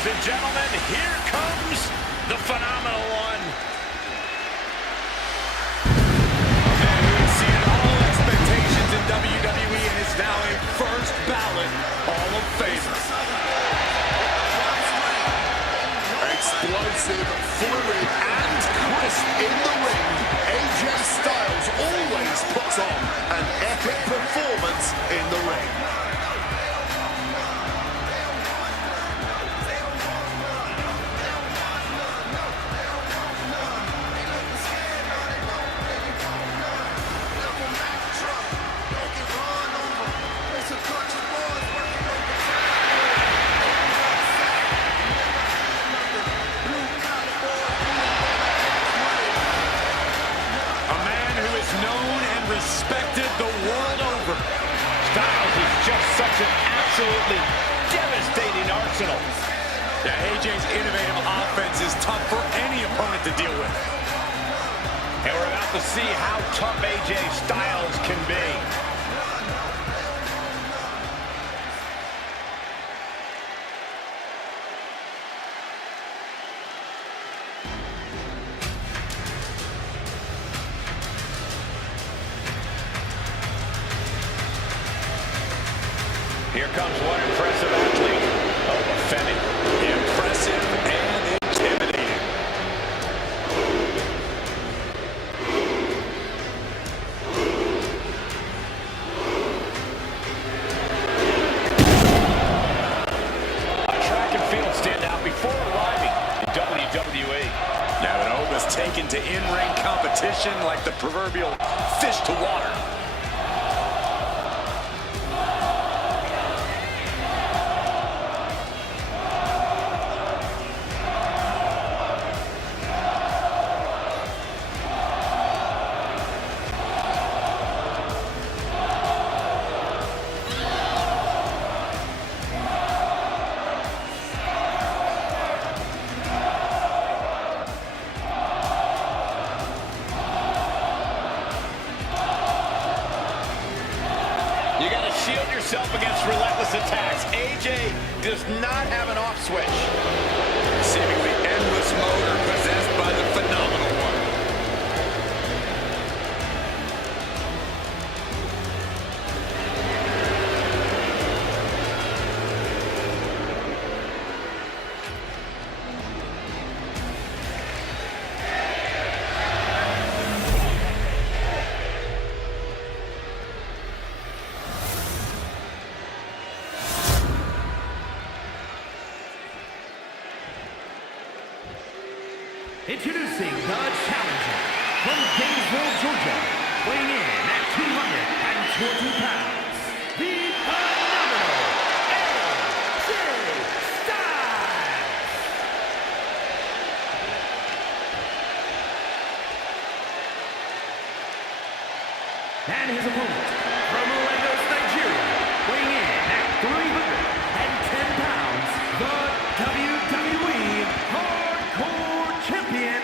ladies and gentlemen, here comes the phenomenal one. A man who exceeded all expectations in WWE and is now a first ballot Hall of Famer. Explosive, fluid, and crisp in the ring, AJ Styles always puts on an epic performance in the ring. Respected the world over. Styles is just such an absolutely devastating arsenal. Yeah, AJ's innovative offense is tough for any opponent to deal with. And we're about to see how tough AJ Styles can be. Here comes one impressive athlete. Oh, offending. Impressive and intimidating. A track and field standout before arriving in WWE. Now an oath was taken to in-ring competition like the proverbial fish to water. You got to shield yourself against relentless attacks. AJ does not have an off switch. Seemingly endless motor possessed by the phenomenal one. Introducing the challenger from Gainesville, Georgia, weighing in at 220 pounds, the phenomenal AJ Styles. And his opponent from Lagos, Nigeria, weighing in at 310 pounds, the WWE Hardcore Champion,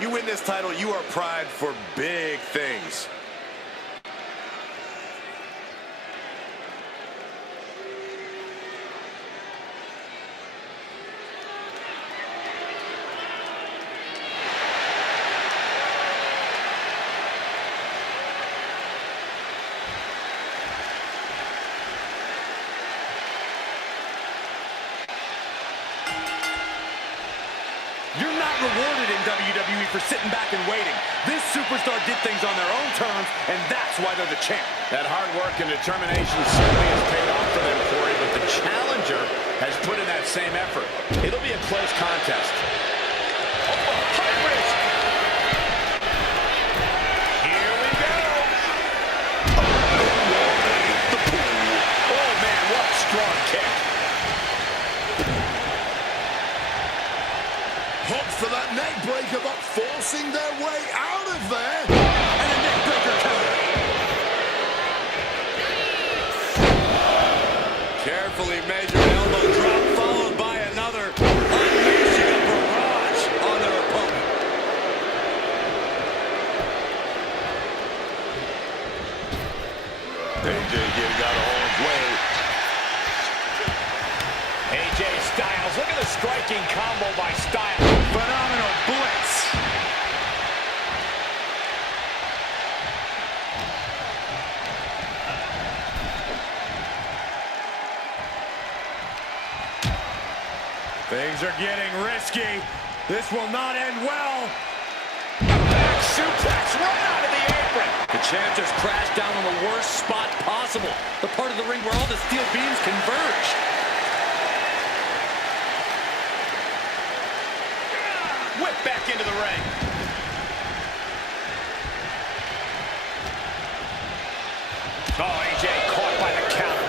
You win this title, you are primed for big things. You're not rewarded in WWE for sitting back and waiting. This superstar did things on their own terms, and that's why they're the champ. That hard work and determination certainly has paid off for them, Corey, but the challenger has put in that same effort. It'll be a close contest. High risk. Here we go. Oh, man, what a strong kick. Hopes for that neck breaker, but forcing their way out of there. And a neck breaker counter. Carefully measured elbow drop, followed by another, unleashing a barrage on their opponent. getting out of harm's way. AJ Styles, look at the striking combo by Styles. Phenomenal blitz. Things are getting risky. This will not end well. Back suplex right out of the apron. The champ just crashed down on the worst spot possible. The part of the ring where all the steel beams converge. Whip back into the ring. Oh, AJ caught by the counter.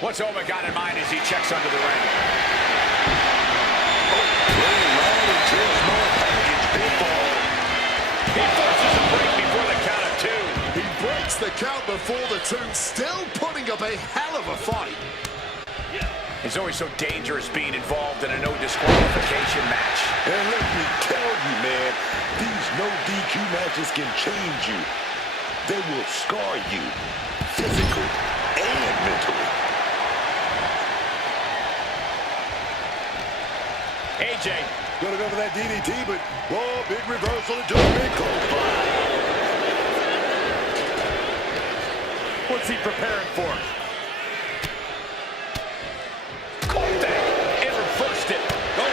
What's Oma got in mind as he checks under the ring? He forces a break before the count of two. He breaks the count before the two, still putting up a hell of a fight. It's always so dangerous being involved in a no disqualification match. And let me tell you, man, these no DQ matches can change you. They will scar you, physically and mentally. AJ. Gonna go for that DDT, but, whoa, big reversal into a big clothesline. What's he preparing for? Caught that and reversed it. Oh.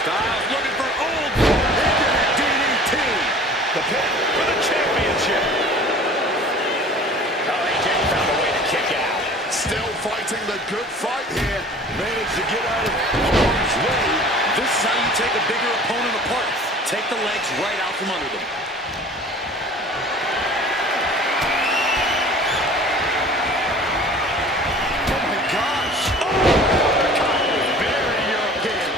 Styles looking for old into the DDT. The pin for the championship. Oh, AJ found a way to kick out. Still fighting the good fight here. Managed to get out of harm's way. This is how you take a bigger opponent apart. Take the legs right out from under them. Oh my gosh. Very European.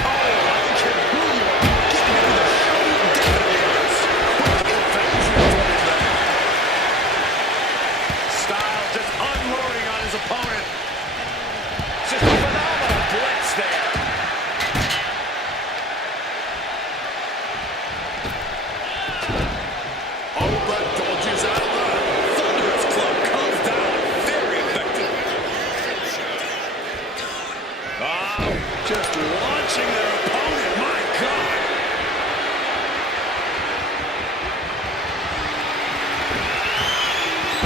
Oh, I don't care who you are. Get into the show. Definitely is. Quick invasion from there. Styles just unloading on his opponent. Just a phenomenal blitz there. Oba dodges out of that. Thunderous club comes down. Very effective. Just launching their opponent. My God.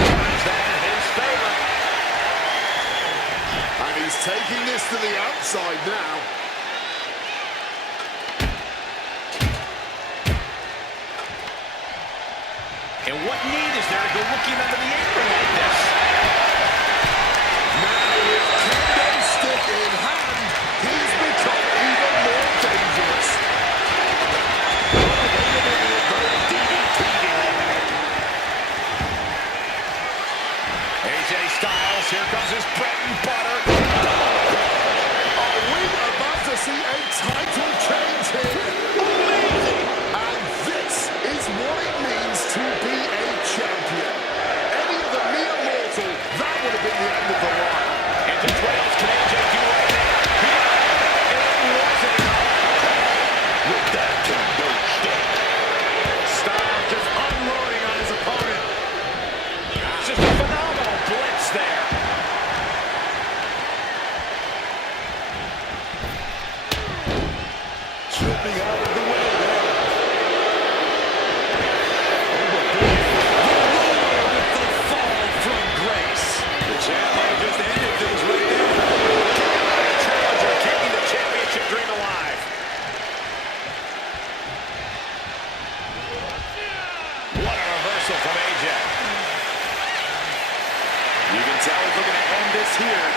Turns that in his favor. And he's taking this to the outside now. And what need is there to go looking under the apron like this? Now with kendo stick in hand, he's become even more dangerous. AJ Styles, here comes his bread and butter. Are we about to see a title change here? Amazing! And this is what it means to be a champion. Any other mere mortal, that would have been the end of the line. And just what else can AJ do right now? It wasn't enough. With that kendo stick. Styles just unloading on his opponent. Just a phenomenal blitz there. Slipping out of the way there. With the fall from grace. The champ might have just ended things right there. Challenger keeping the championship dream alive. What a reversal from AJ. You can tell he's looking to end this here.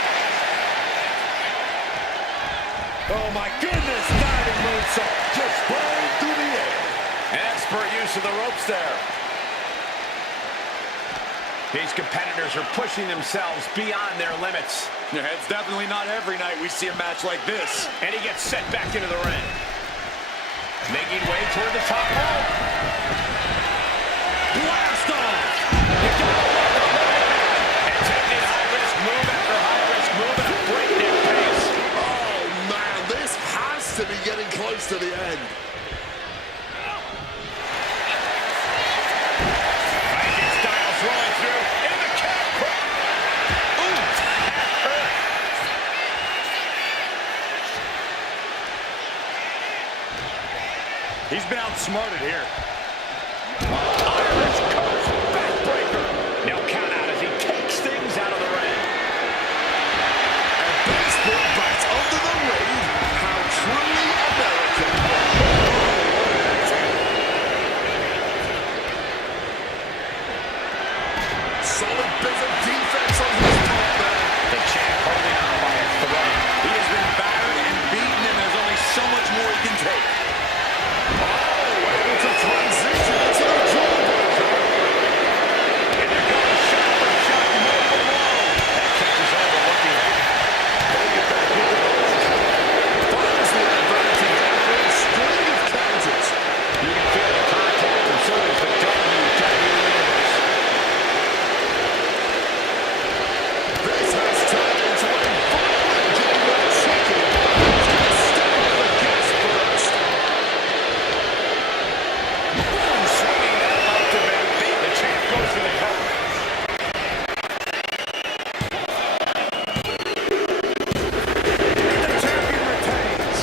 Oh my goodness, diving moonsault. Just flying through the air. Expert use of the ropes there. These competitors are pushing themselves beyond their limits. Yeah, it's definitely not every night we see a match like this. And he gets sent back into the ring. Making way toward the top rope. blast off. You gotta love it. And taking high-risk move after high-risk move at a breakneck pace. Oh, man, this has to be getting close to the end. Viking Styles rolling through into the cat. Ooh, that hurt. He's been outsmarted here. Irish coast backbreaker. No count out as he takes things out of the ring. And baseball bat under the ring. How truly American. Solid bit of defense on his part there. The champ holding on by a thread. He has been battered and beaten, and there's only so much more he can take. Able to transition into the jawbreaker. And they're going shot for shot, multiple blow. That catches overlooking. Finds the advantage after a string of counters. You can feel the contact, and so does the WWE Universe. This has turned into a violent game of chicken. Who's going to step on the gas first? Boom, swinging that left to them. The champ goes to the cover. The champion retains.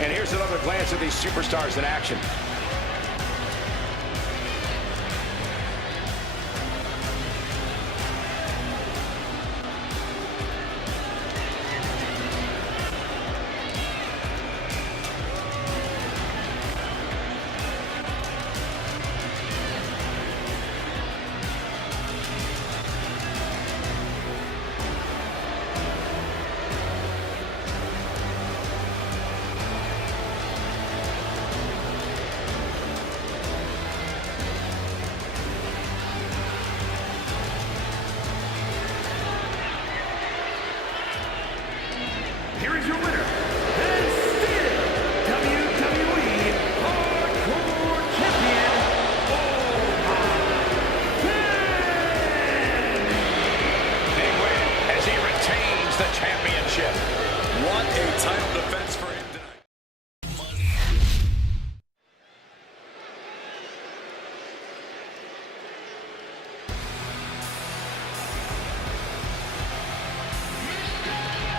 And here's another glance at these superstars in action. Here is your winner, and still WWE Hardcore Champion, Big win as he retains the championship. What a title defense for him tonight.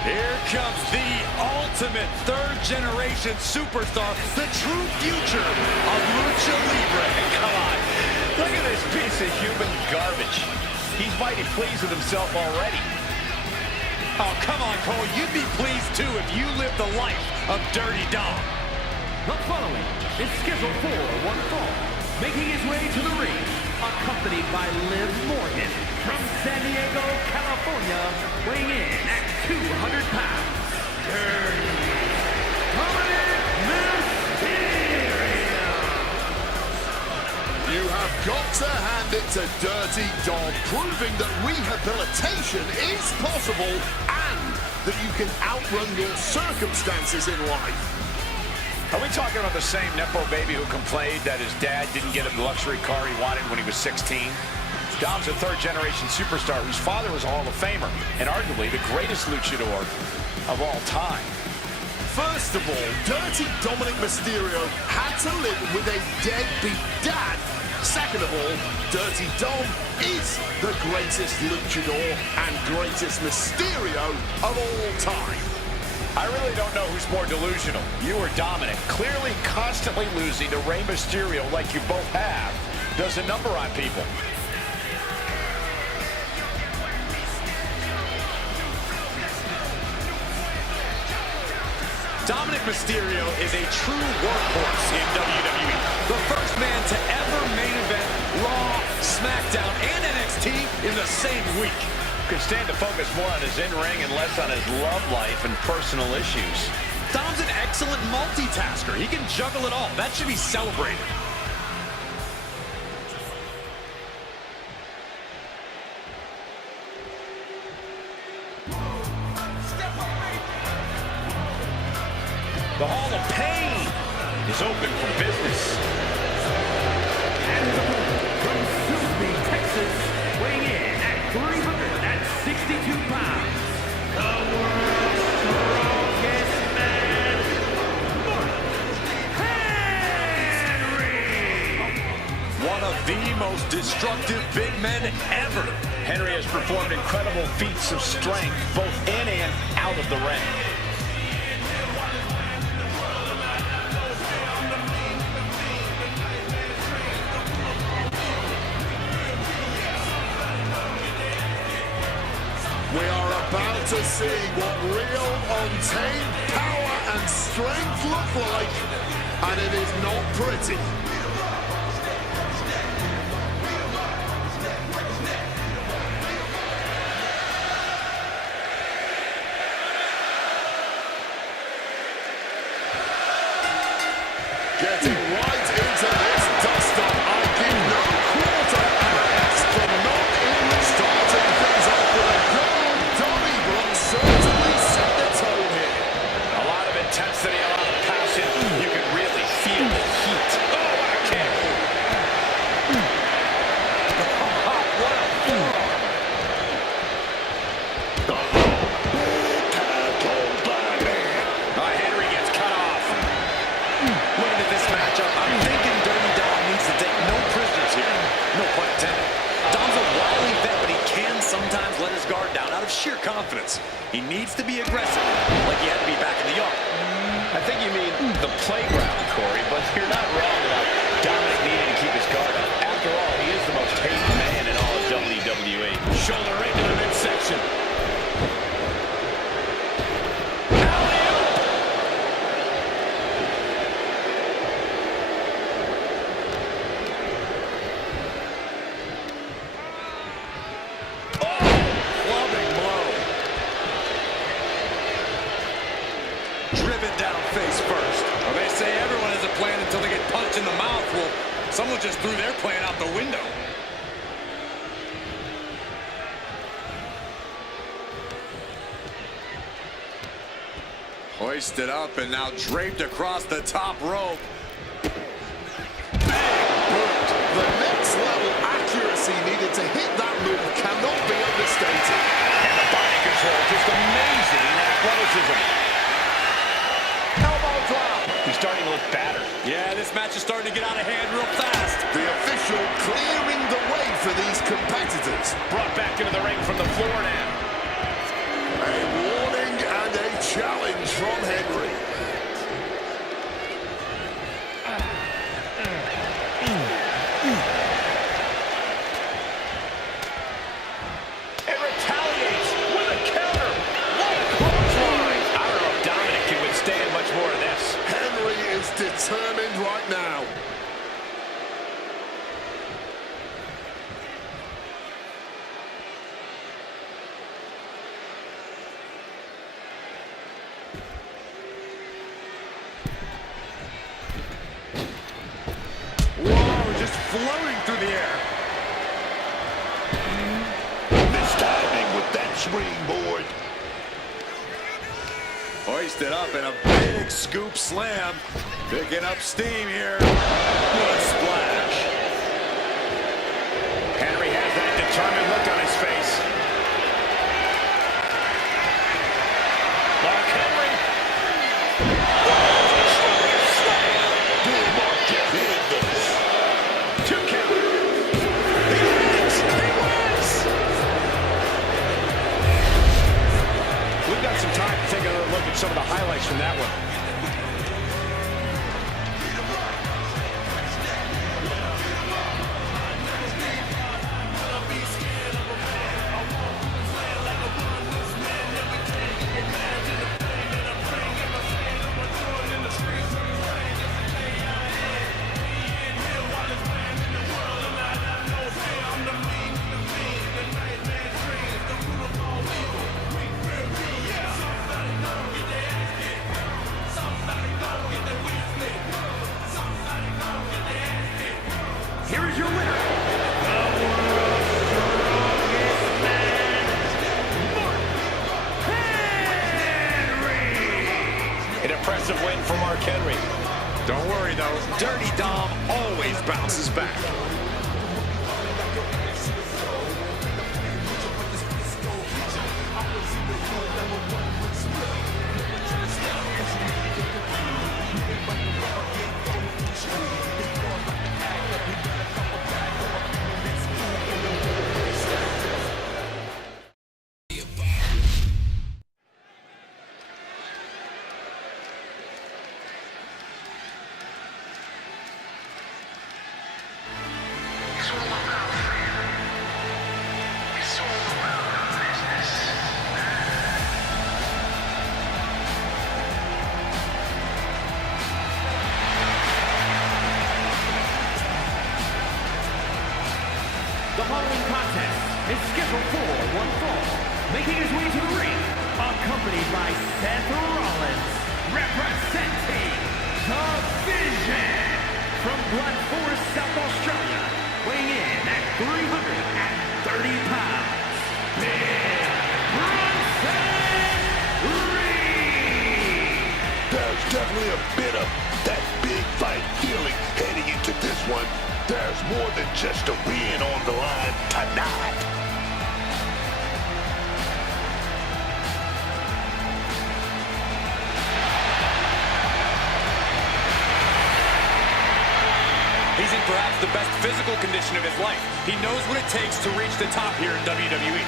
Here comes the ultimate third-generation superstar, the true future of Lucha Libre. Come on. Look at this piece of human garbage. He's mighty pleased with himself already. Oh, come on, Cole. You'd be pleased, too, if you lived the life of Dirty Dom. The following is scheduled for one fall, making his way to the ring, accompanied by Liv Morgan from San Diego, California, weighing in at 200 pounds. Dirty Dominic Mysterio. You have got to hand it to Dirty Dom, proving that rehabilitation is possible and that you can outrun your circumstances in life. Are we talking about the same Nepo baby who complained that his dad didn't get him the luxury car he wanted when he was 16? Dom's a third-generation superstar whose father was a Hall of Famer and arguably the greatest luchador of all time. First of all, Dirty Dominic Mysterio had to live with a deadbeat dad. Second of all, Dirty Dom is the greatest luchador and greatest Mysterio of all time. I really don't know who's more delusional, you or Dominic. Clearly constantly losing to Rey Mysterio like you both have does a number on people. Dominic Mysterio is a true workhorse in WWE. The first man to ever main event Raw, SmackDown, and NXT in the same week. Could stand to focus more on his in-ring and less on his love life and personal issues. Dom's an excellent multitasker. He can juggle it all. That should be celebrated. The Hall of Pain is open for business. And his opponent from Silsbee, Texas, weighing in at 362 pounds, the world's strongest man, Mark Henry! One of the most destructive big men ever. Henry has performed incredible feats of strength, both in and out of the ring. We are about to see what real untamed power and strength look like, and it is not pretty. Getting right into this dust-up. I give no quarter and a rest for not even starting things off with a good dummy block. Certainly set the tone here. A lot of intensity, a lot of passion. You can really feel the heat. Oh, what a kick. What a forearm. Henry gets cut off. Looking at this matchup, I'm thinking Dirty Dom needs to take no prisoners here. No pun intended. Dom's a wily vet, but he can sometimes let his guard down out of sheer confidence. He needs to be aggressive, like he had to be back in the yard. I think you mean the playground, Corey, but you're not wrong about Dominic needing to keep his guard up. After all, he is the most hated man in all of WWE. Shoulder right to the midsection. Driven down face first. Well, they say everyone has a plan until they get punched in the mouth. Well, someone just threw their plan out the window. Hoisted up and now draped across the top rope. The next level accuracy needed to hit that move cannot be understated. And the body control, just amazing athleticism. Elbow drop. He's starting to look battered. Yeah, this match is starting to get out of hand real fast. The official clearing the way for these competitors. Brought back into the ring from the floor now. A warning and a challenge from Henry. And retaliates with a counter. What a clothesline. I don't know if Dominic can withstand much more of this. Henry is determined right now. Whoa, just floating through the air. Mistiming with that springboard. Hoisted up in a big scoop slam. Picking up steam here. What a splash. Henry has that determined look on his face. Mark Henry. Good Mark Henry. Two count. He wins. He wins. We've got some time to take another look at some of the highlights from that one. Don't worry, though. Dirty Dom always bounces back. The following contest is scheduled for one fall. Making his way to the ring, accompanied by Seth Rollins, representing the Vision from Blunt Forest, South Australia, weighing in at 330 pounds, Big Bronson Reed. There's definitely a bit of that big fight feeling heading into this one. There's more than just a win on the line tonight. He's in perhaps the best physical condition of his life. He knows what it takes to reach the top here in WWE.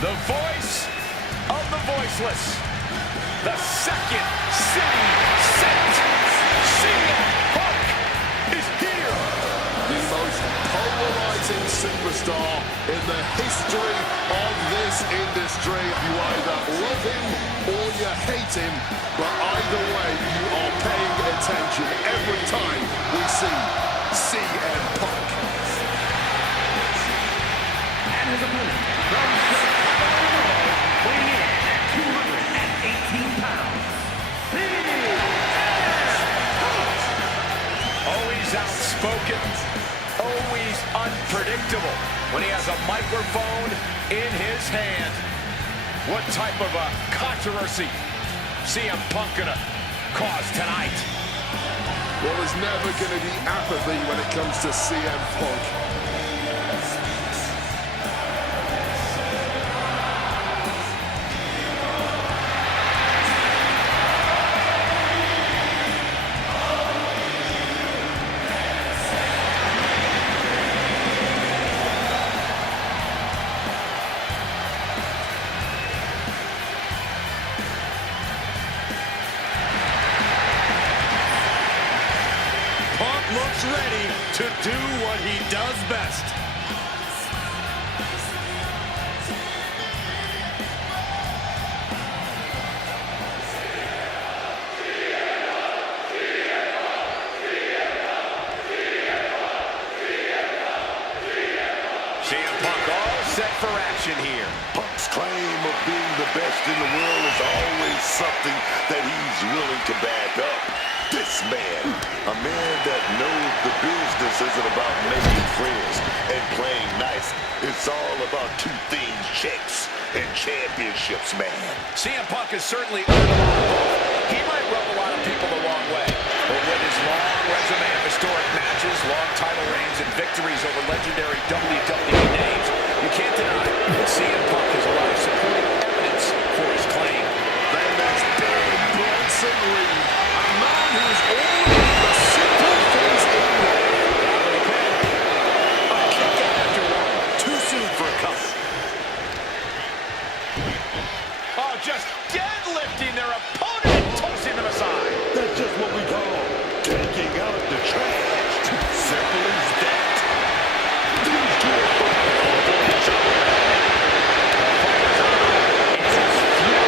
The voice of the voiceless. The second city sent. CM Punk is here. The most polarizing superstar in the history of this industry. You either love him or you hate him, but either way, you are paying attention every time we see CM Punk. And his opponent from Chicago, Illinois, weighing in at 218 pounds, Big Punk. Always outspoken, always unpredictable when he has a microphone in his hand. What type of a controversy CM Punk gonna cause tonight? Well, there's never going to be apathy when it comes to CM Punk. Looks ready to do what he does best. CM Punk all set for action here. Punk's claim of being the best in the world is always something that he's willing to back up. This man, a man that knows the business isn't about making friends and playing nice. It's all about two things, checks and championships, man. CM Punk has certainly earned a lot of both. He might rub a lot of people the wrong way, but with his long resume of historic matches, long title reigns, and victories over legendary WWE names, you can't deny that CM Punk has a lot of supporting evidence for his claim. Then there's Big Bronson Reed, a man who's all the simple things in life. A kick out after one. Too soon for a cover. Oh, just deadlifting their opponent and tossing them aside. That's just what we call taking out the trash. Simple as that. These two are fighting over each other. It's a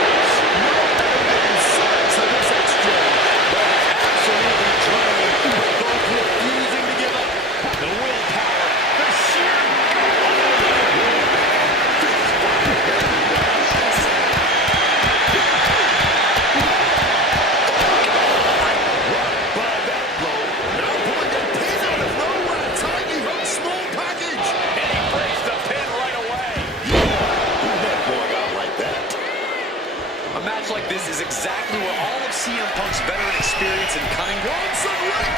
this is exactly where all of CM Punk's veteran experience and cunning. Wants a ring.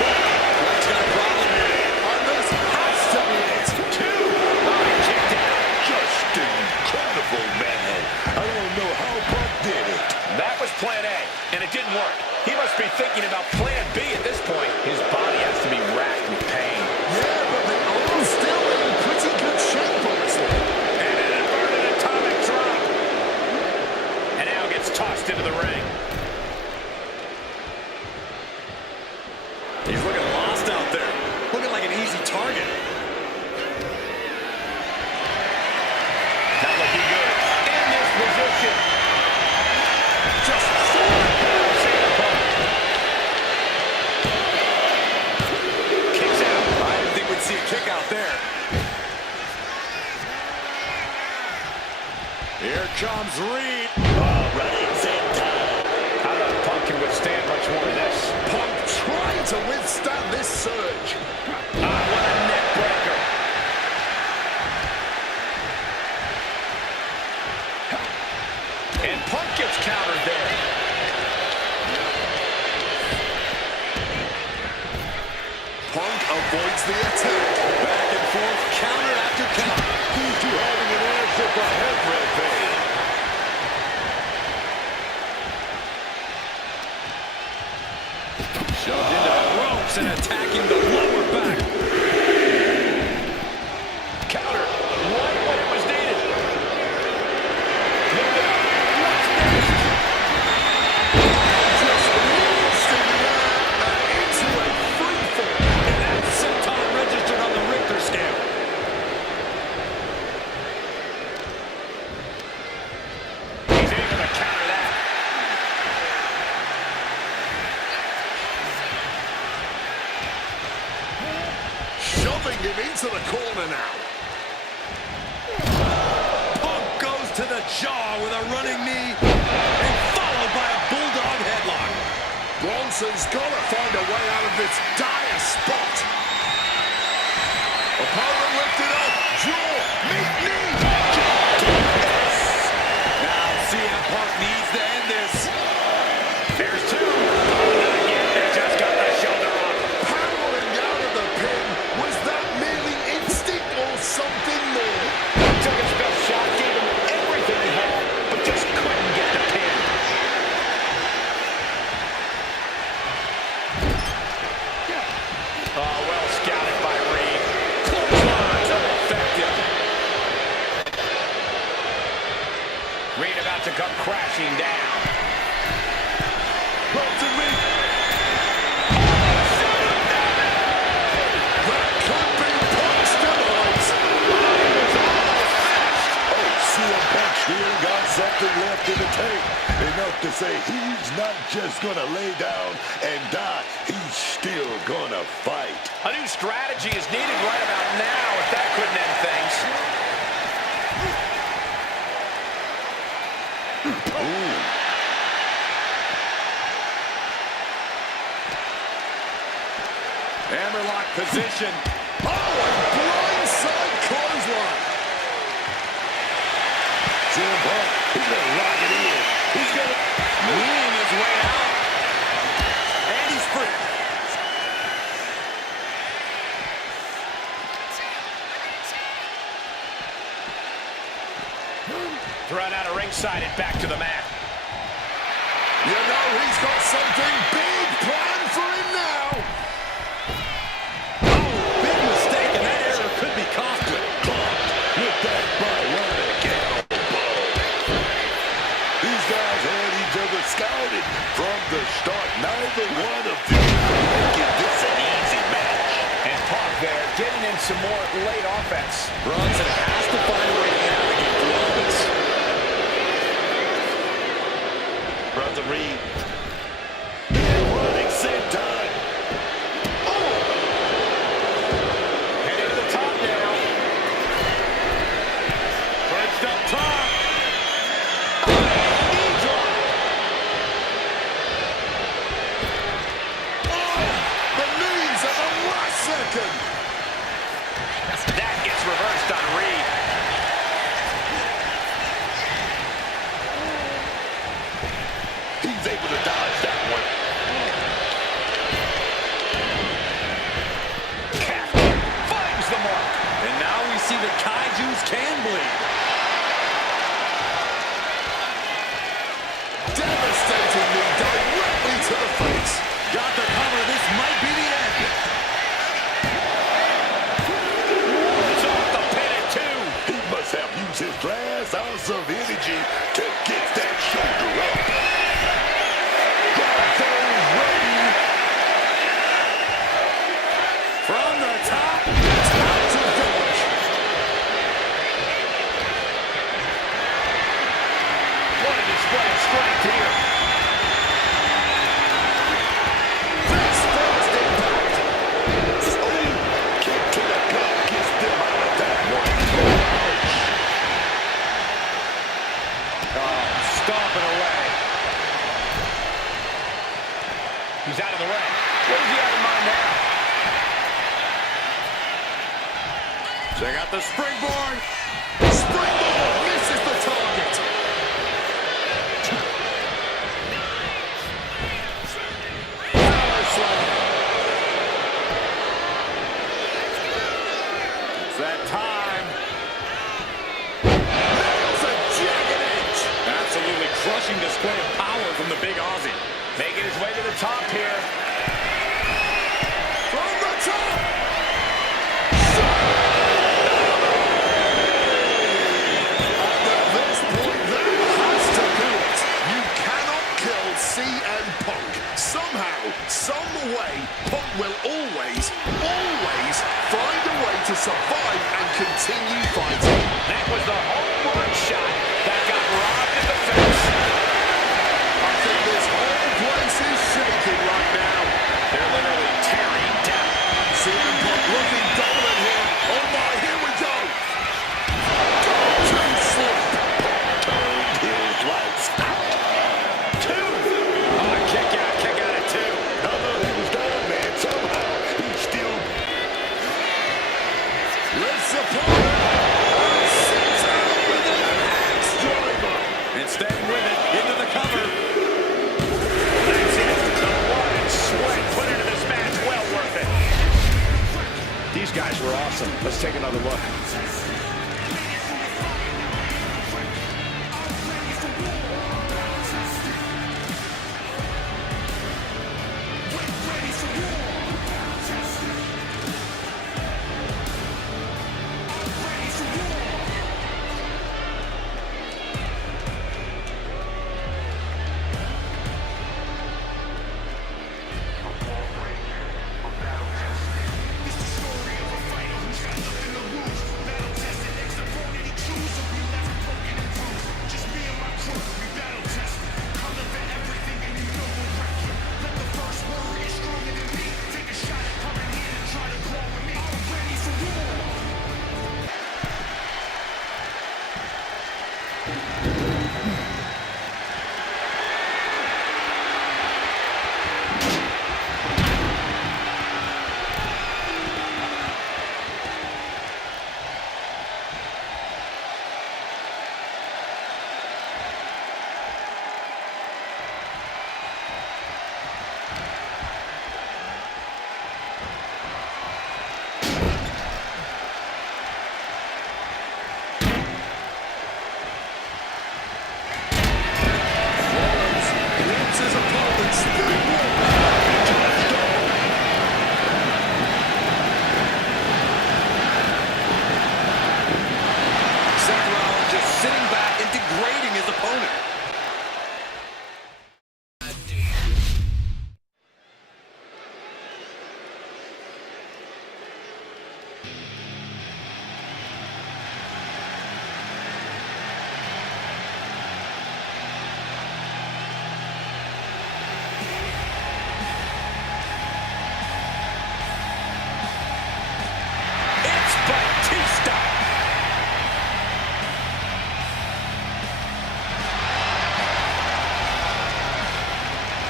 Punk's got a problem here. And this has to be it. Two. Oh, he kicked out. Just incredible, man. I don't know how Punk did it. That was plan A, and it didn't work. He must be thinking about plan B at this point. His body has to be racked with pain. Yeah, but the arm's still in pretty good shape, honestly. And an inverted atomic drop. And now gets tossed into the ring. He's looking lost out there. Looking like an easy target. Not looking good. In this position. Just Kicks out. I didn't think we'd see a kick out there. Here comes Reed. Already, same time. I don't know if Punk can withstand much more of this. Punk trying to withstand this surge. Ah, what a neck breaker. And Punk gets countered there. Punk avoids the attack. Back and forth, counter after counter. These two having an answer for everything. Shoved into the ropes and attacking the lower back. Counter. Right when it was needed. Look out. What's next? Just launched in the air and into a free fall. And that senton registered on the Richter scale. He's able to counter that. Shoving him into the corner now. Punk goes to the jaw with a running knee and followed by a bulldog headlock. Bronson's got to find a way out of this dire spot. Opponent lifted up. Jaw. Meet knee. Now CM Punk needs to end this. There's two. Not again. They just got the shoulder up. Powering out of the pin. Was that merely instinct or something more? Took his best shot, gave him everything he had, but just couldn't get the pin. Oh, well scouted by Reed. Clotheslines effective. Reed about to come crashing down. Bronson Reed. That could be Punk's demise. CM Punk still got something left in the tank. Enough to say he's not just gonna lay down and die. He's still gonna fight. A new strategy is needed right about now if that couldn't end things. Hammerlock position. Oh, a blindside clothesline. CM Punk, he's gonna lock it in. He's gonna Weaving his way out. And he's free. Thrown out of ringside and back to the mat. You know he's got something big planned for him now. Big mistake, and that error could be costly. with that bionic elbow. These guys had each other scouted from the start. Neither one of them making this an easy match. And Punk there getting in some more late offense. Bronson has to find a way to navigate through all this. Bronson Reed. Big running senton. Heading to the top now. Perched up top. Knee drop. The knees at the last second. That gets reversed on Reed. strength here. This first impact. Oh, kick to the gut gets them out of that one. Oh, stomping away. He's out of the ring. What does he have in mind now? Check out the springboard. Springboard misses the target. Power slam. It's that time. Nails a jagged edge. Absolutely crushing display of power from the big Aussie. Making his way to the top here. From the top. At this point, that has to do it. You cannot kill CM Punk. Somehow, some way, Punk will always find a way to survive and continue fighting. That was the home run shot that got robbed in the face. I think this whole place is shaking right now. They're literally tearing down. CM Punk looking dominant here. Oh my, here we go. Go to sleep. Turned his lights out. Two. Oh, kick out at two. I thought he was done, man. Somehow he still. Lifts upon it. And sits out with an axe driver. And staying with it into the cover. That's it. The blood and sweat put into this match. Well worth it. These guys were awesome. Let's take another look.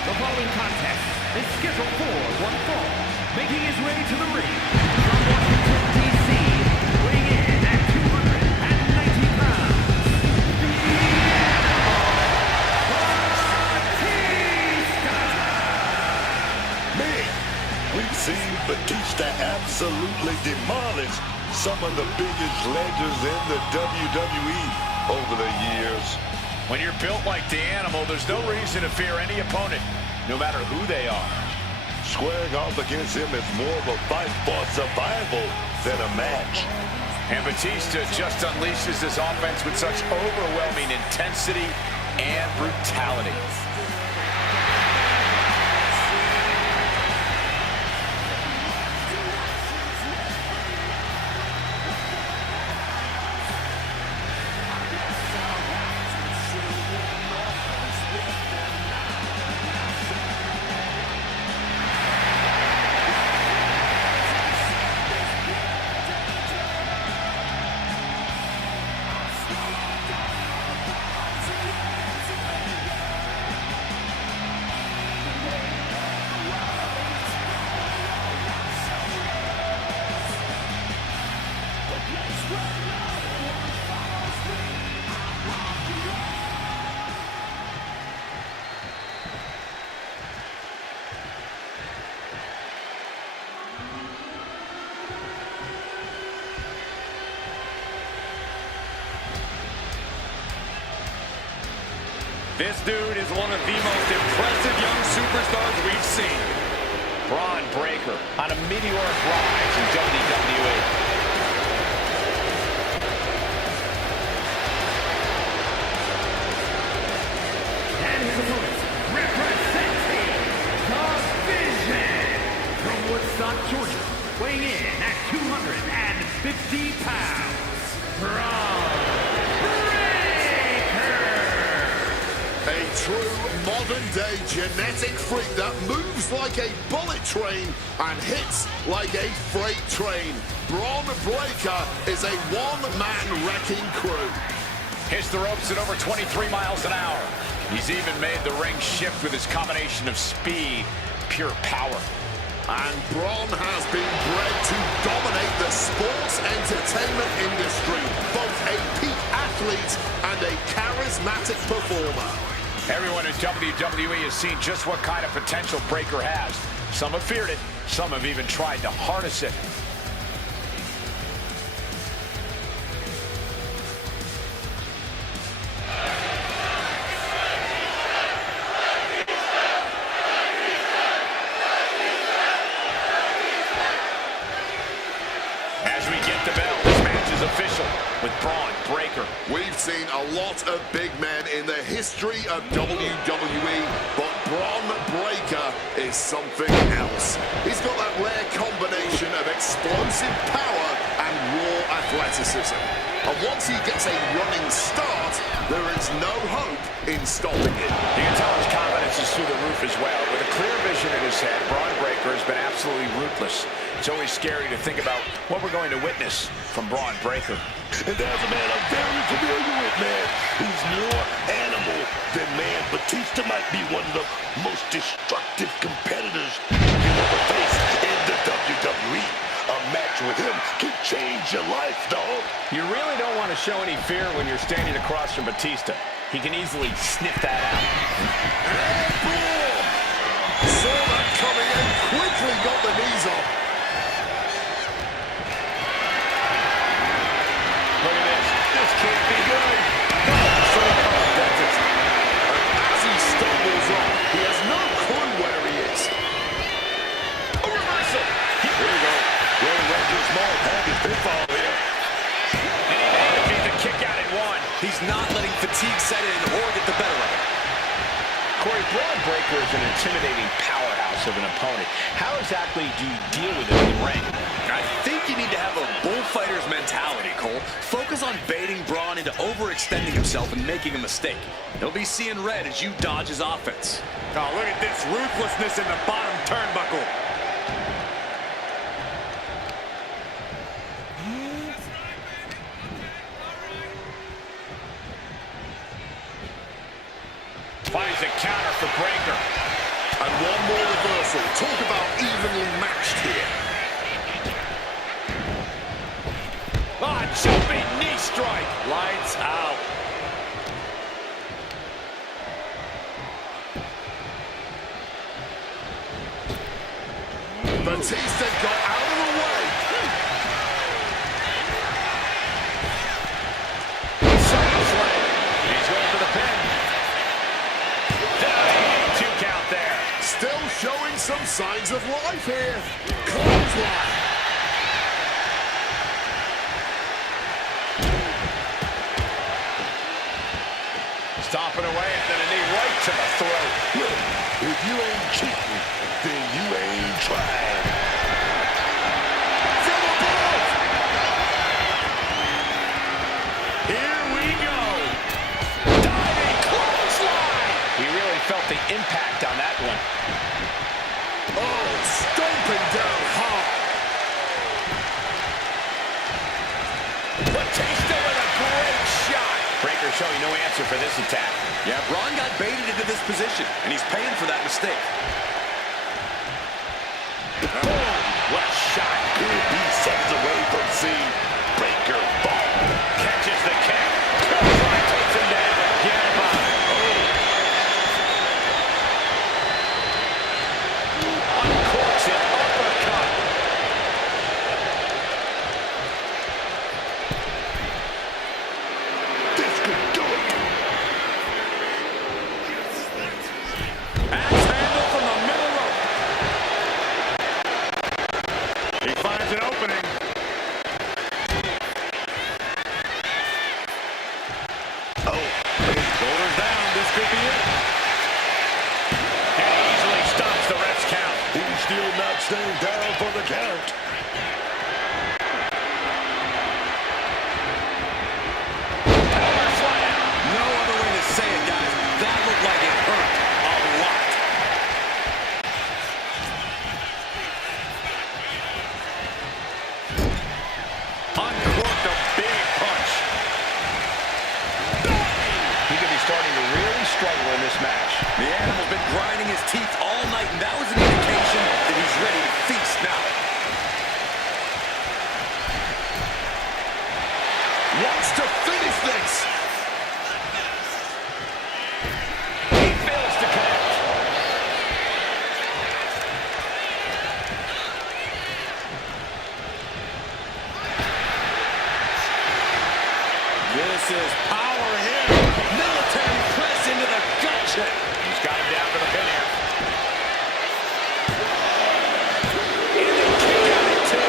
The following contest is scheduled for one fall, making his way to the ring from Washington, D.C., weighing in at 290 pounds, the Batista! Man, we've seen Batista absolutely demolish some of the biggest legends in the WWE over the years. When you're built like the Animal, there's no reason to fear any opponent, no matter who they are. Squaring off against him is more of a fight for survival than a match. And Batista just unleashes his offense with such overwhelming intensity and brutality. This dude is one of the most impressive young superstars we've seen. Braun Breaker on a meteoric rise in WWE. And his opponent, representing the Vision, from Woodstock, Georgia, weighing in at 250 pounds, Braun Breaker. A true modern-day genetic freak that moves like a bullet train and hits like a freight train. Braun Breaker is a one-man wrecking crew. Hits the ropes at over 23 miles an hour. He's even made the ring shift with his combination of speed, pure power. And Braun has been bred to dominate the sports entertainment industry, both a peak athlete and a charismatic performer. Everyone in WWE has seen just what kind of potential Breaker has. Some have feared it, some have even tried to harness it. As we get the bell, this match is official with Braun Breaker. We've seen a lot of big men in the history of WWE, but Braun Breaker is something else. He's got that rare combination of explosive power and raw athleticism. And once he gets a running start, there is no hope in stopping it. You can tell his confidence is through the roof as well. With a clear vision in his head, Braun Breaker has been absolutely ruthless. It's always scary to think about what we're going to witness from Braun Breaker. And there's a man I'm very familiar with, man. He's more animal than man. Batista might be one of the most destructive competitors you ever faced in the WWE. A match with him can change your life, dog. You really don't want to show any fear when you're standing across from Batista. He can easily sniff that out. And Braun saw that coming and quickly got the knees up. Look at this. This can't be good. As he stumbles up, he has no clue where he is. A reversal. Here we go. Well, Roger Small had his pinfall here. And he may defeat the kick out at one. He's not letting fatigue set in or get the better of him. Corey, Braun Breaker is an intimidating powerhouse of an opponent. How exactly do you deal with it in the ring? I think you need to have a bullfighter's mentality, Cole. Focus on baiting Braun into overextending himself and making a mistake. He'll be seeing red as you dodge his offense. Oh, look at this ruthlessness in the bottom turnbuckle. Finds a counter for Breaker. And one more reversal. Talk about evenly matched here. Ah, jumping knee strike. Lights out. Batista got out of the way. He's going for the pin. Two count there. Still showing some signs of life here. Clothesline. Stomping away and then a knee right to the throat. Look, if you ain't cheating, then you ain't trying. From above. Here we go. Diving clothesline. He really felt the impact on that one. Oh, stomping down hard. Batista with a great shot. Breaker showing no answer for this attack. Yeah, Braun got baited into this position, and he's paying for that mistake. What a shot. Could be seconds away from seeing Breaker fall. Catches the kick. Clothesline takes him down. Get him up. Uncorks it. Uppercut. This could do it. could be it. And he easily stops the ref's count. He's still not staying down for the count. Power slam. No other way to say it, guys. That looked like it hurt a lot. Uncorked a big punch. He could be starting to really struggle in this match. The animal's been grinding his teeth all night, and that was an indication that he's ready to feast now. Wants to finish this. He fails to connect. This is power here. Military press into the gut check. He's got him down to the pin here. And they kick out at 2.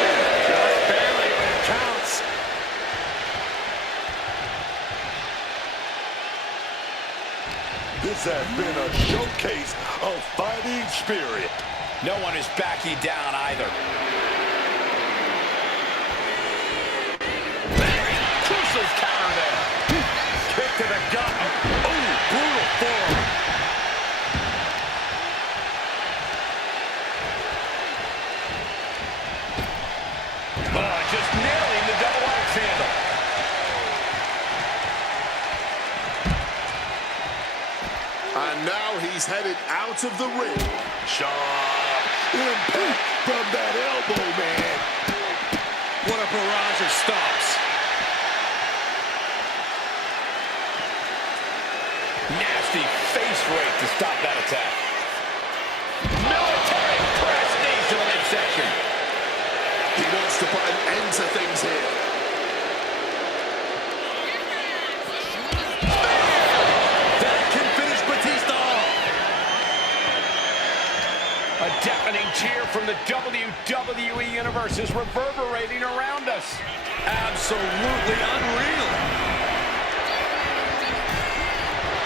Just barely, but it counts. This has been a showcase of fighting spirit. No one is backing down either. Crucial counter there. Kick to the gut. Oh, brutal forearm. Just nailing the double axe handle. And now he's headed out of the ring. Sharp impact from that elbow, man. What a barrage of stops. Nasty face rake to stop that attack. Military press knees to the midsection. He wants to put an end to things here. That can finish Batista off. A deafening cheer from the WWE Universe is reverberating around us. Absolutely unreal.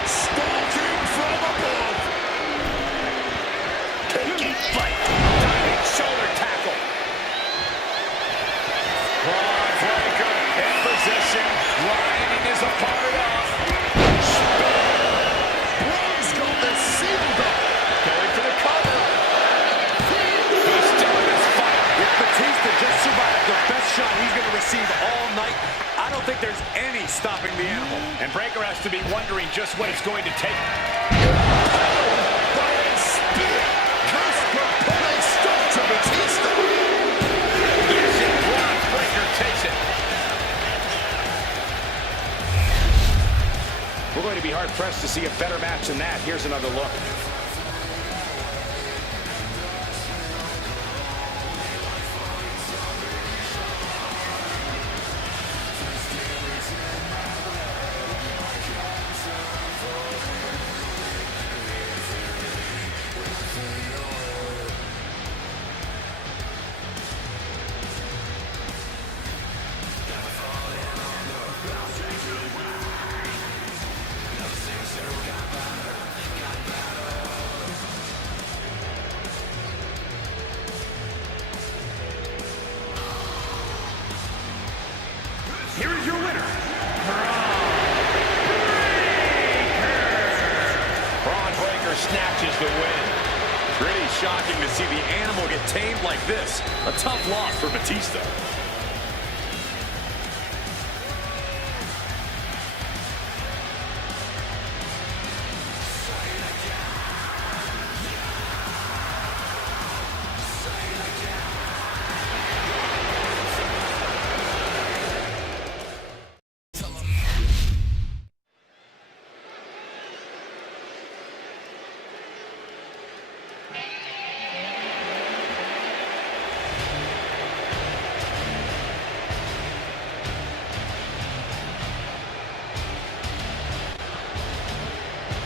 Stalking from above. Taking flight. Diving shoulder tackle. Braun Breaker in position. Grinding his opponent off. Braun's got the sealed up. Going for the cover. He's still in this fight. If Batista just survived the best shot he's going to receive all night, I don't think there's any stopping the animal. And Breaker has to be wondering just what it's going to take. By a spear. Casper put a stop to Batista. Yes, and Braun Breaker takes it. We're going to be hard-pressed to see a better match than that. Here's another look. Here is your winner, Braun Breaker snatches the win. Pretty shocking to see the animal get tamed like this. A tough loss for Batista.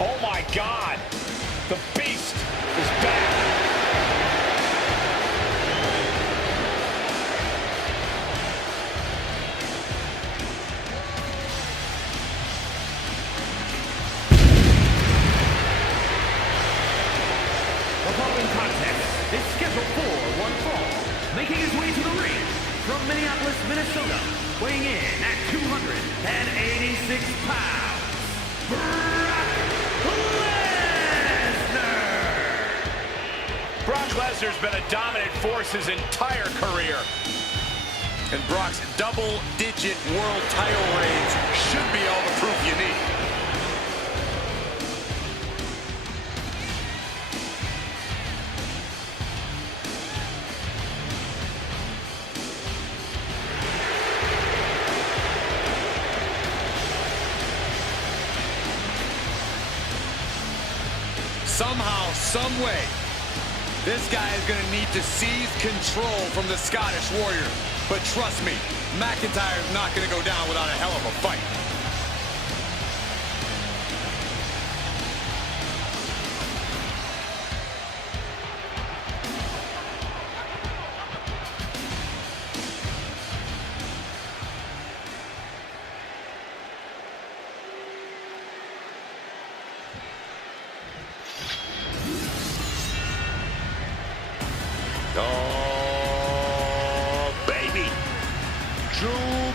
Oh my God! The Beast is back! scheduled for one fall, making his way to the ring from Minneapolis, Minnesota, weighing in at 286 pounds, Brock Lesnar! Brock Lesnar's been a dominant force his entire career. And Brock's double-digit world title reigns should be all the proof you need. Somehow, some way, this guy is going to need to seize control from the Scottish Warrior. But trust me, McIntyre's not going to go down without a hell of a fight. Oh, baby. Drew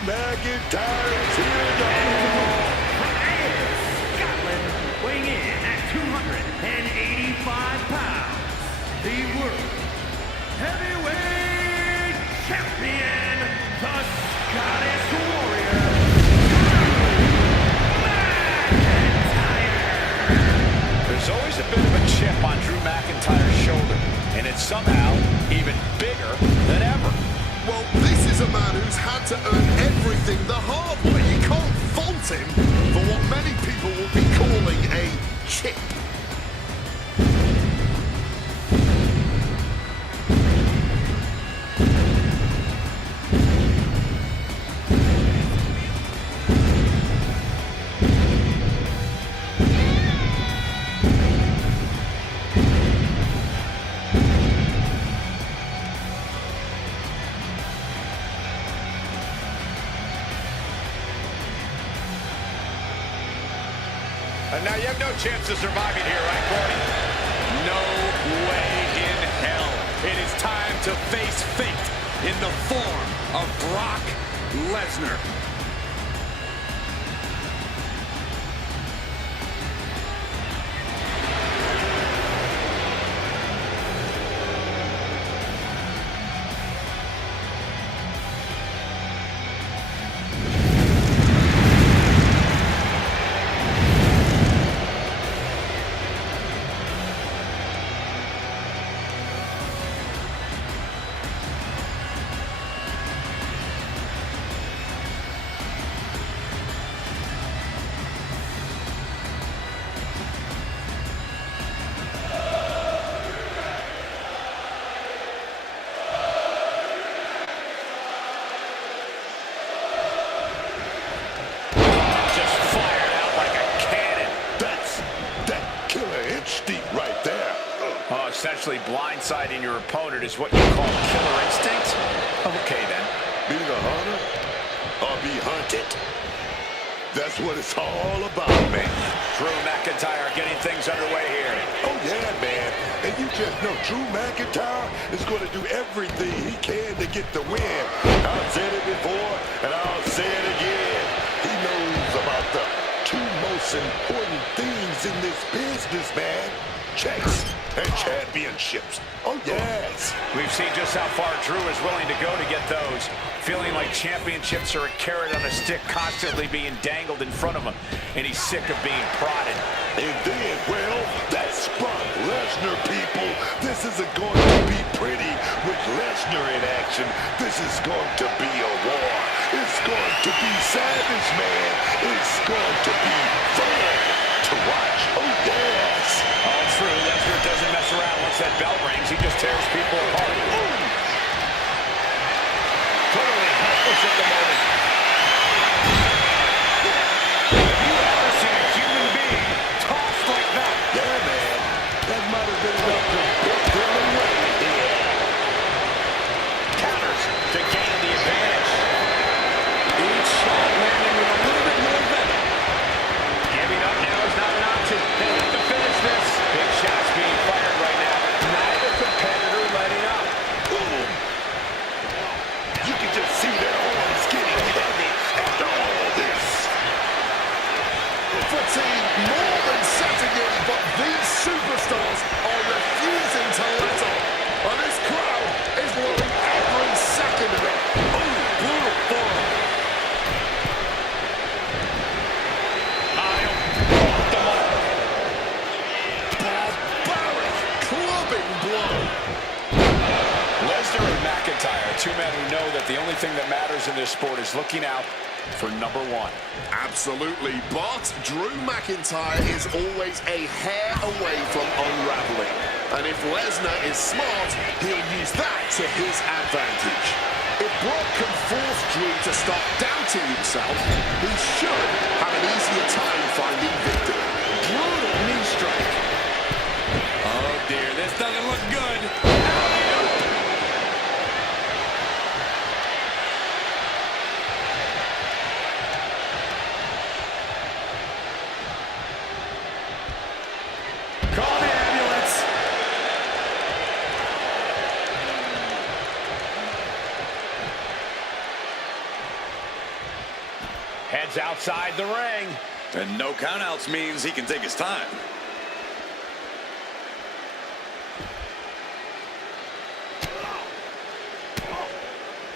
McIntyre is here, dog. From Ayr, Scotland, weighing in at 285 pounds, the World Heavyweight Champion, the Scottish Warrior, McIntyre! There's always a bit of a chip on Drew McIntyre's shoulder, and it's somehow even bigger than ever. Well, this is a man who's had to earn everything the hard way. You can't fault him for what many people will be calling a chip. And now you have no chance of surviving here, right, Corey? No way in hell. It is time to face fate in the form of Brock Lesnar. Essentially blindsiding your opponent is what you call killer instinct? Okay, then. Be the hunter or be hunted. That's what it's all about, man. Drew McIntyre getting things underway here. Oh, yeah, man. And you just know Drew McIntyre is going to do everything he can to get the win. I've said it before, and I'll say it again. He knows about the two most important things in this business, man. Chase and championships. Oh, yes. We've seen just how far Drew is willing to go to get those. Feeling like championships are a carrot on a stick constantly being dangled in front of him. And he's sick of being prodded. And then, well, that's Brock Lesnar, people. This isn't going to be pretty with Lesnar in action. This is going to be a war. It's going to be savage, man. It's going to be fun to watch. Oh, yes. All true. Lesnar doesn't mess around once that bell rings. He just tears people apart. Boom. Totally helpless at the moment. You ever seen a human being tossed like that? Yeah, man. That might have been enough to put them away. Yeah. Counters to gain the advantage. Each shot landing with a little bit more venom. Giving up now is not an option. They have to finish this. Big shots being fired right now. Neither competitor letting up. the only thing that matters in this sport is looking out for number one. Absolutely, but Drew McIntyre is always a hair away from unraveling. And if Lesnar is smart, he'll use that to his advantage. If Brock can force Drew to stop doubting himself, he should have an easier time finding victory. Brutal knee strike. Oh dear, this doesn't look good. Call the ambulance. Heads outside the ring. And no countouts means he can take his time.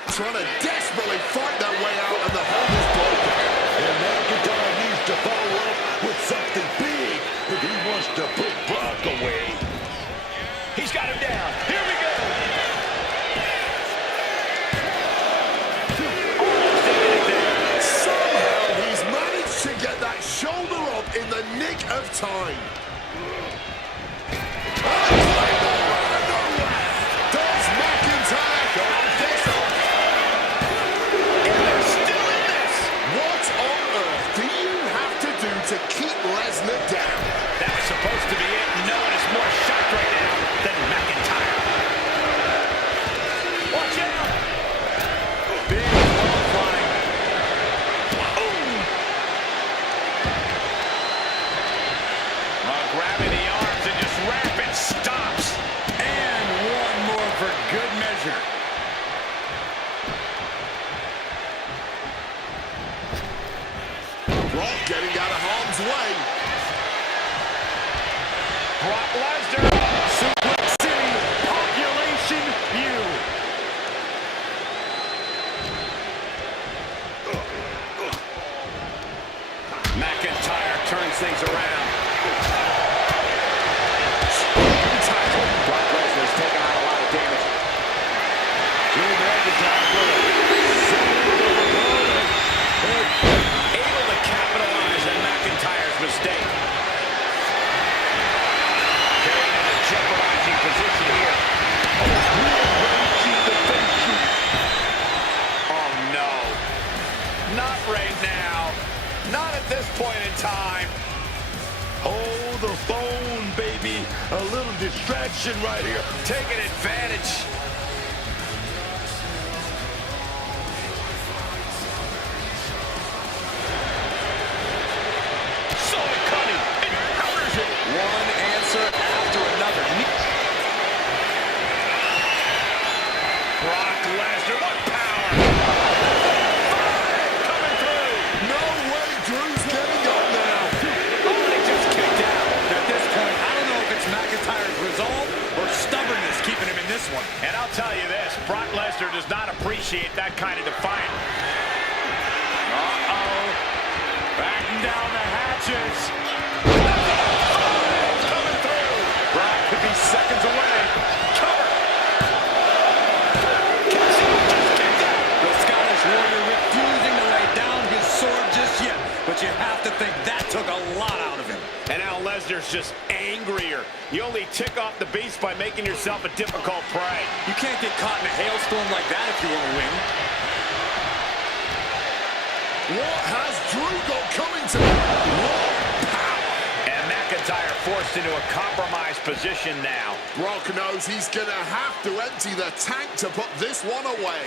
Trying to desperately fight their way out, and the hold is broken. And McIntyre needs to follow up with something big if he wants to put Brock away. He's got him down. Here we go. Somehow he's managed to get that shoulder up in the nick of time. Does McIntyre go this off? And they're still in this. What on earth do you have to do to keep Lesnar down? That was supposed to be it. No one is more shocked right now than McIntyre. Watch out. Big ball flying. Grabbing the arms and just rapid stops. And one more for good measure. Brock getting out of harm's way. Brock Lesnar. Suplex City, population U. McIntyre turns things around. Brock Lesnar's taken on a lot of damage. Drew McIntyre able to capitalize on McIntyre's mistake. Getting in a jeopardizing position here. Oh no. Not right now. Not at this point in time. Hold the phone, baby. A little distraction right here. Taking advantage. So cunning. And counters it. One answer after another. Brock Lesnar, what power! Coming through! No way, Drew's getting up now. Oh, he just kicked out. At this point, I don't know if it's McIntyre's resolve or stubbornness keeping him in this one. And I'll tell you this, Brock Lesnar does not appreciate that kind of defiance. Uh-oh. Batten down the hatches. Coming through. Brock could be seconds away. Cover. Just kicked out. The Scottish Warrior refusing to lay down his sword just yet. But you have to think that took a lot out of him. And now Lesnar's just angrier. You only tick off the beast by making yourself a difficult prey. You can't get caught in a hailstorm like that if you want to win. What has Drew got coming to him? What power! And McIntyre forced into a compromised position now. Brock knows he's going to have to empty the tank to put this one away.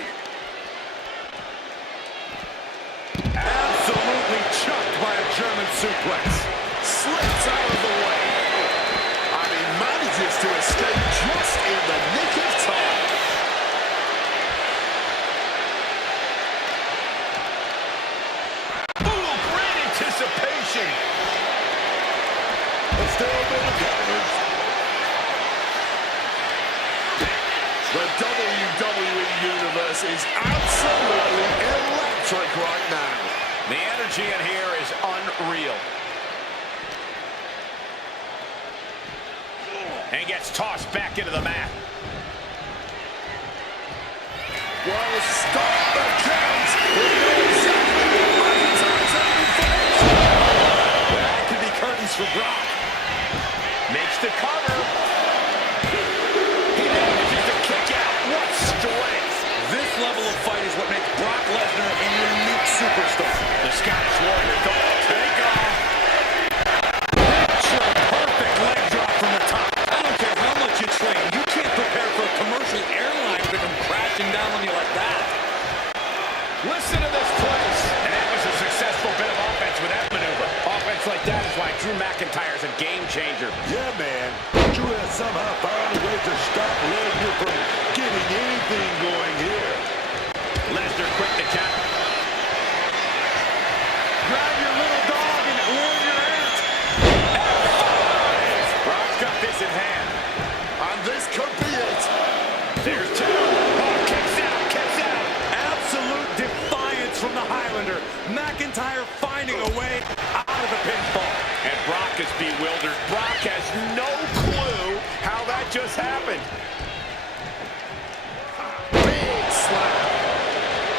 Absolutely chucked by a German suplex. Slips out of the way. And he manages to escape just in the nick of time. Ooh, great anticipation. Still a bit of counters. The WWE Universe is absolutely electric right now. The energy in here is unreal. And gets tossed back into the mat. Well, start the count. We know exactly what turns every fight. That could be curtains for Brock. Makes the cover. He manages to kick out. What strength. This level of fight is what makes Brock Lesnar a unique superstar. The Scottish Warrior thought, take off. Picture perfect leg drop from the top. I don't care how much you train, you can't prepare for a commercial airline to come crashing down on you like that. Listen to this place. And that was a successful bit of offense with that maneuver. Offense like that is why Drew McIntyre's a game changer. Yeah, man. Drew has somehow found a way to stop Lesnar from getting anything going here. Lesnar quick to count. Grab your little dog and warn your aunt. Brock's got this in hand. And this could be it. There's two. Oh, kicks out, kicks out. Absolute defiance from the Highlander. McIntyre finding a way out of the pinfall. And Brock is bewildered. Brock has no clue how that just happened. Big slap.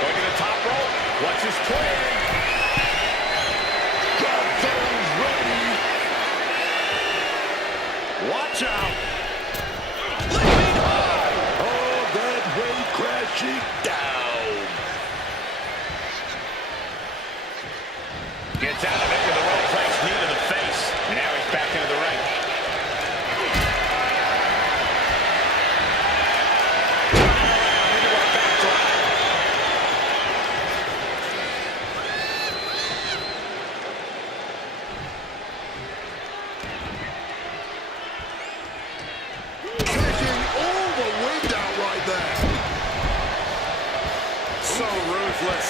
Going to the top rope. What's his plan? Got those ready. Watch out. Leaping high. Oh, that way crashing down. Gets out of it with a well-placed knee to the face. And now he's back into the ring. Turning around into a backdrop. Kicking all the wind out right there. So ruthless.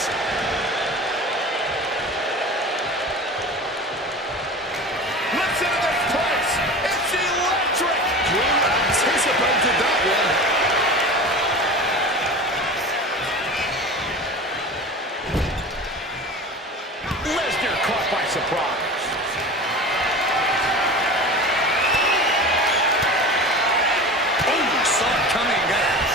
Listen to this place. It's electric. Drew anticipated that one. Lesnar caught by surprise. Oh, saw it coming, guys.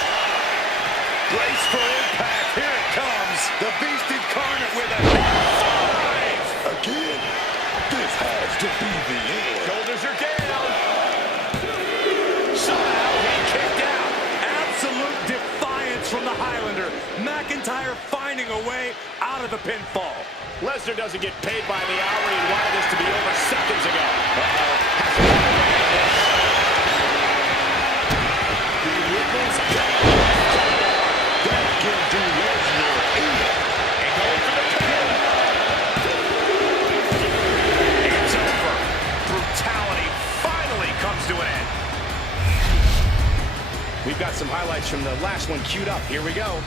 Brace for impact. Here it comes. The Beast Incarnate with a five. Again, this has to be the end. Shoulders are down. Somehow he kicked out. Absolute defiance from the Highlander. McIntyre finding a way out of the pinfall. Lesnar doesn't get paid by the hour. He wanted this to be over seconds ago. The ripples down. That can do Lesnar in. And going for the pin. It's over. Brutality finally comes to an end. We've got some highlights from the last one queued up. Here we go.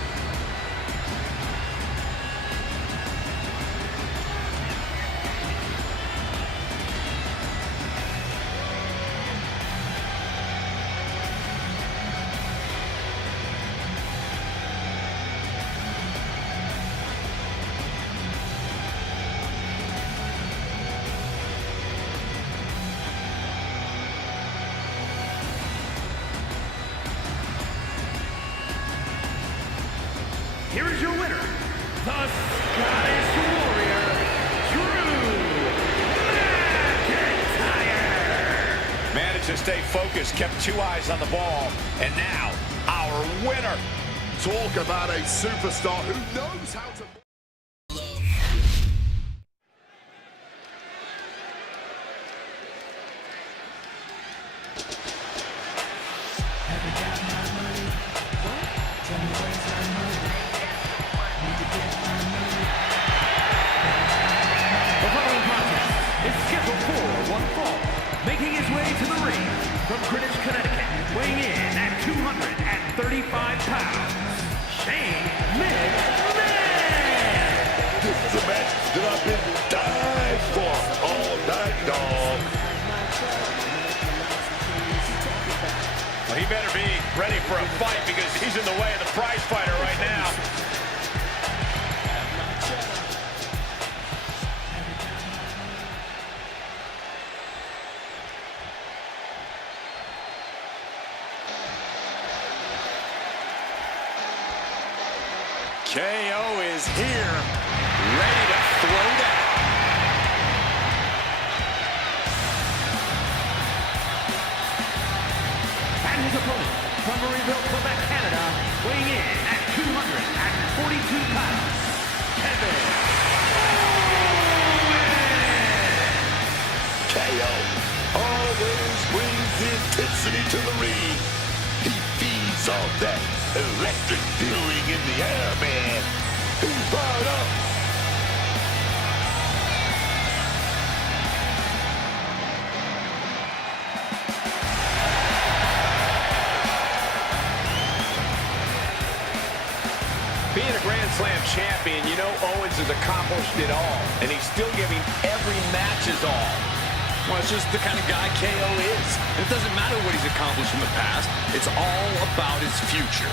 Here is your winner, the Scottish Warrior, Drew McIntyre. Managed to stay focused, kept two eyes on the ball, and now our winner. Talk about a superstar who knows how to... The following contest is scheduled for one fall. Making his way to the ring from Greenwich, Connecticut, weighing in at 235 pounds, Shane McMahon. This is a match that I've been dying for all night, dog. Well, he better be ready for a fight because he's in the way of the prize fighter right now. KO is here, ready to throw down. And his opponent, from Marieville, Quebec, Canada, weighing in at 242 pounds, Kevin Owens. KO always brings the intensity to the ring. He feeds off that electric feeling in the air, man. He's fired up. Being a Grand Slam champion, you know Owens has accomplished it all, and he's still giving every match his all. Well, it's just the kind of guy KO is. And it doesn't matter what he's accomplished in the past. It's all about his future.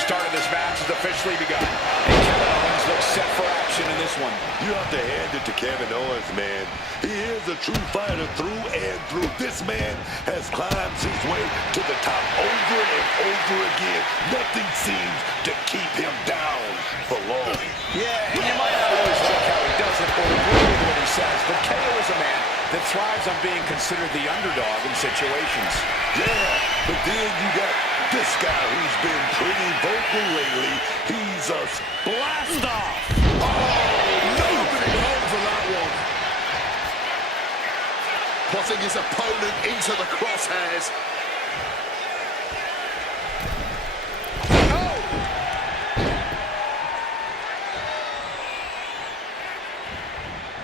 Start of this match has officially begun. And Kevin Owens looks set for action in this one. You have to hand it to Kevin Owens, man. He is a true fighter through and through. This man has climbed his way to the top over and over again. Nothing seems to keep him down for long. Yeah, and you might not always like how he does it or agree with what he says, but KO is a man that thrives on being considered the underdog in situations. Yeah, but then you got this guy who's been pretty vocal lately. He's a Blast off! Nobody home for that one. Putting his opponent into the crosshairs.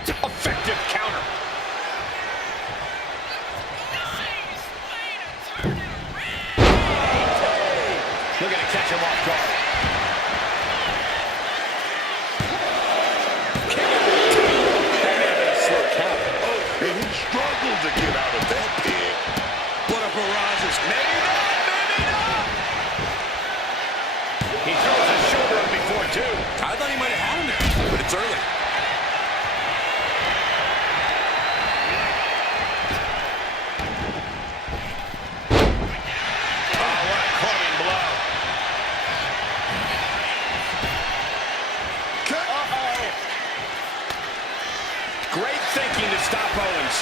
Effective counter. Looking to catch him off guard. That may have been a slow count. Oh, and he struggled to get out of that pin. What a barrage is. Maybe not, maybe not. He throws his shoulder up before, too. I thought he might have had him there, but it's early. Oh, what a clubbing blow. Great thinking to stop Owens.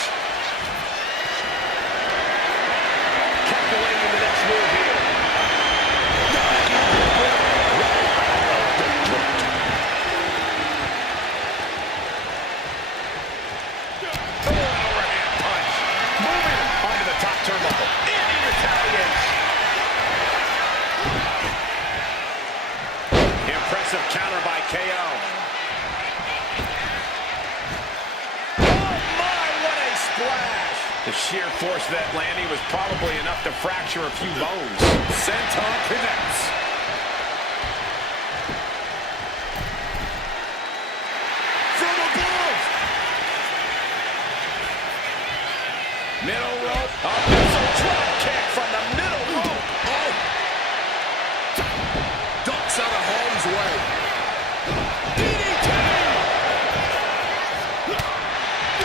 Calculating the next move here. Oh, an overhand punch. Moving onto the top turnbuckle. And he retaliates. Impressive counter by KO. Splash! The sheer force of that landing was probably enough to fracture a few bones. Senton connects. From above. Middle rope. A missile drop kick from the middle rope. Oh. Ducks out of harm's way. DDT!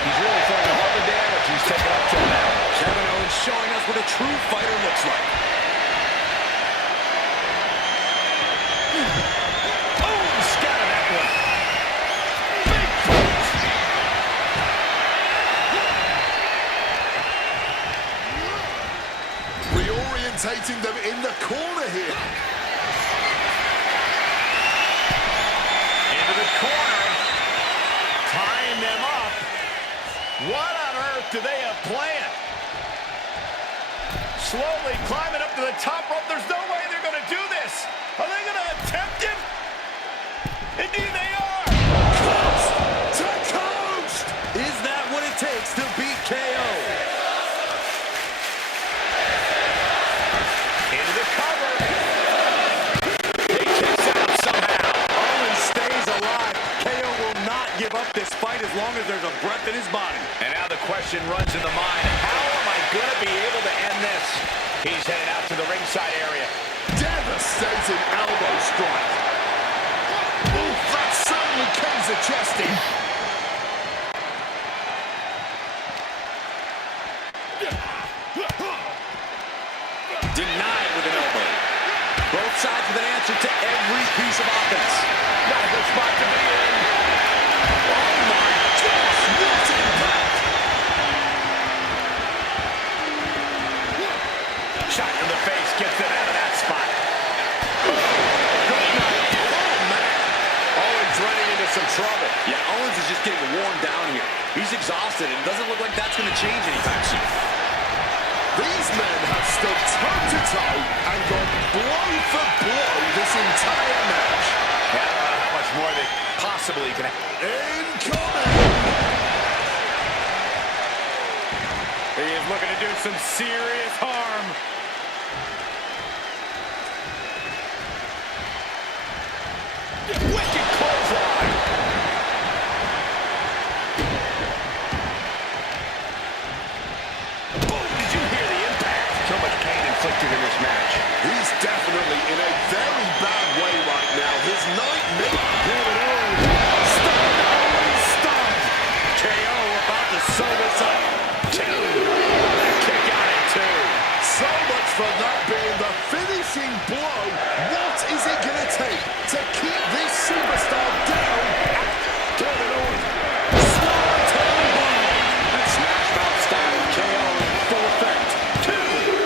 He's really throwing all the damage he's taken up till now. Kevin Owens showing us what a true fighter looks like. Oh, scattered that one. Big punch. Reorientating them in the corner here. Into the corner. Tying them up. What on earth do they have planned? Slowly climbing up to the top rope. There's no way they're going to do this. Are they going to attempt it? Indeed they are. Coast to coast. Is that what it takes to beat KO? Into the cover. He kicks out somehow. Owens stays alive. KO will not give up this fight as long as there's a breath in his body. And now the question runs in the mind, how am I going to be able to end this? He's headed out to the ringside area. Devastating elbow strike. Oof, that certainly came the chest in. piece of offense. Not a good spot to be in. Oh my gosh, what impact! Shot to the face gets them out of that spot. Good night. Oh man. Owens running into some trouble. Yeah, Owens is just getting worn down here. He's exhausted, and it doesn't look like that's going to change anytime soon. These men have stood toe-to-toe and gone blow for blow this entire match. I don't know how much more they possibly can have. Incoming! He is looking to do some serious harm. Wicked clothesline. Boom, did you hear the impact? So much pain inflicted in this match. He's definitely in a very bad way right now. His night may give it all. Stun! Owens stun! KO about to sew this up. Kick out at two. So much for that being the finishing blow. What is it going to take to keep this superstar down? Kevin Owens. Smash mouth style KO in full effect.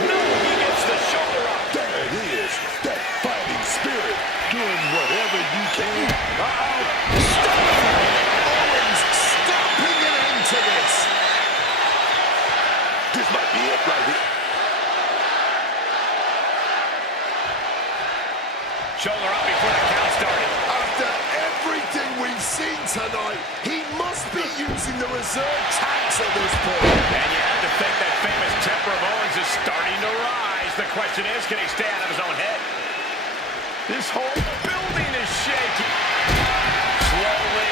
No, he gets the shoulder up. There it is. That fighting spirit. Doing whatever you can. Owens stopping an end to this. This might be it right here. Shoulder up before the count started. After everything we've seen tonight, he must be using the reserve tanks at this point. And you have to think that famous temper of Owens is starting to rise. The question is, can he stay out of his own head? This whole building is shaking. Slowly,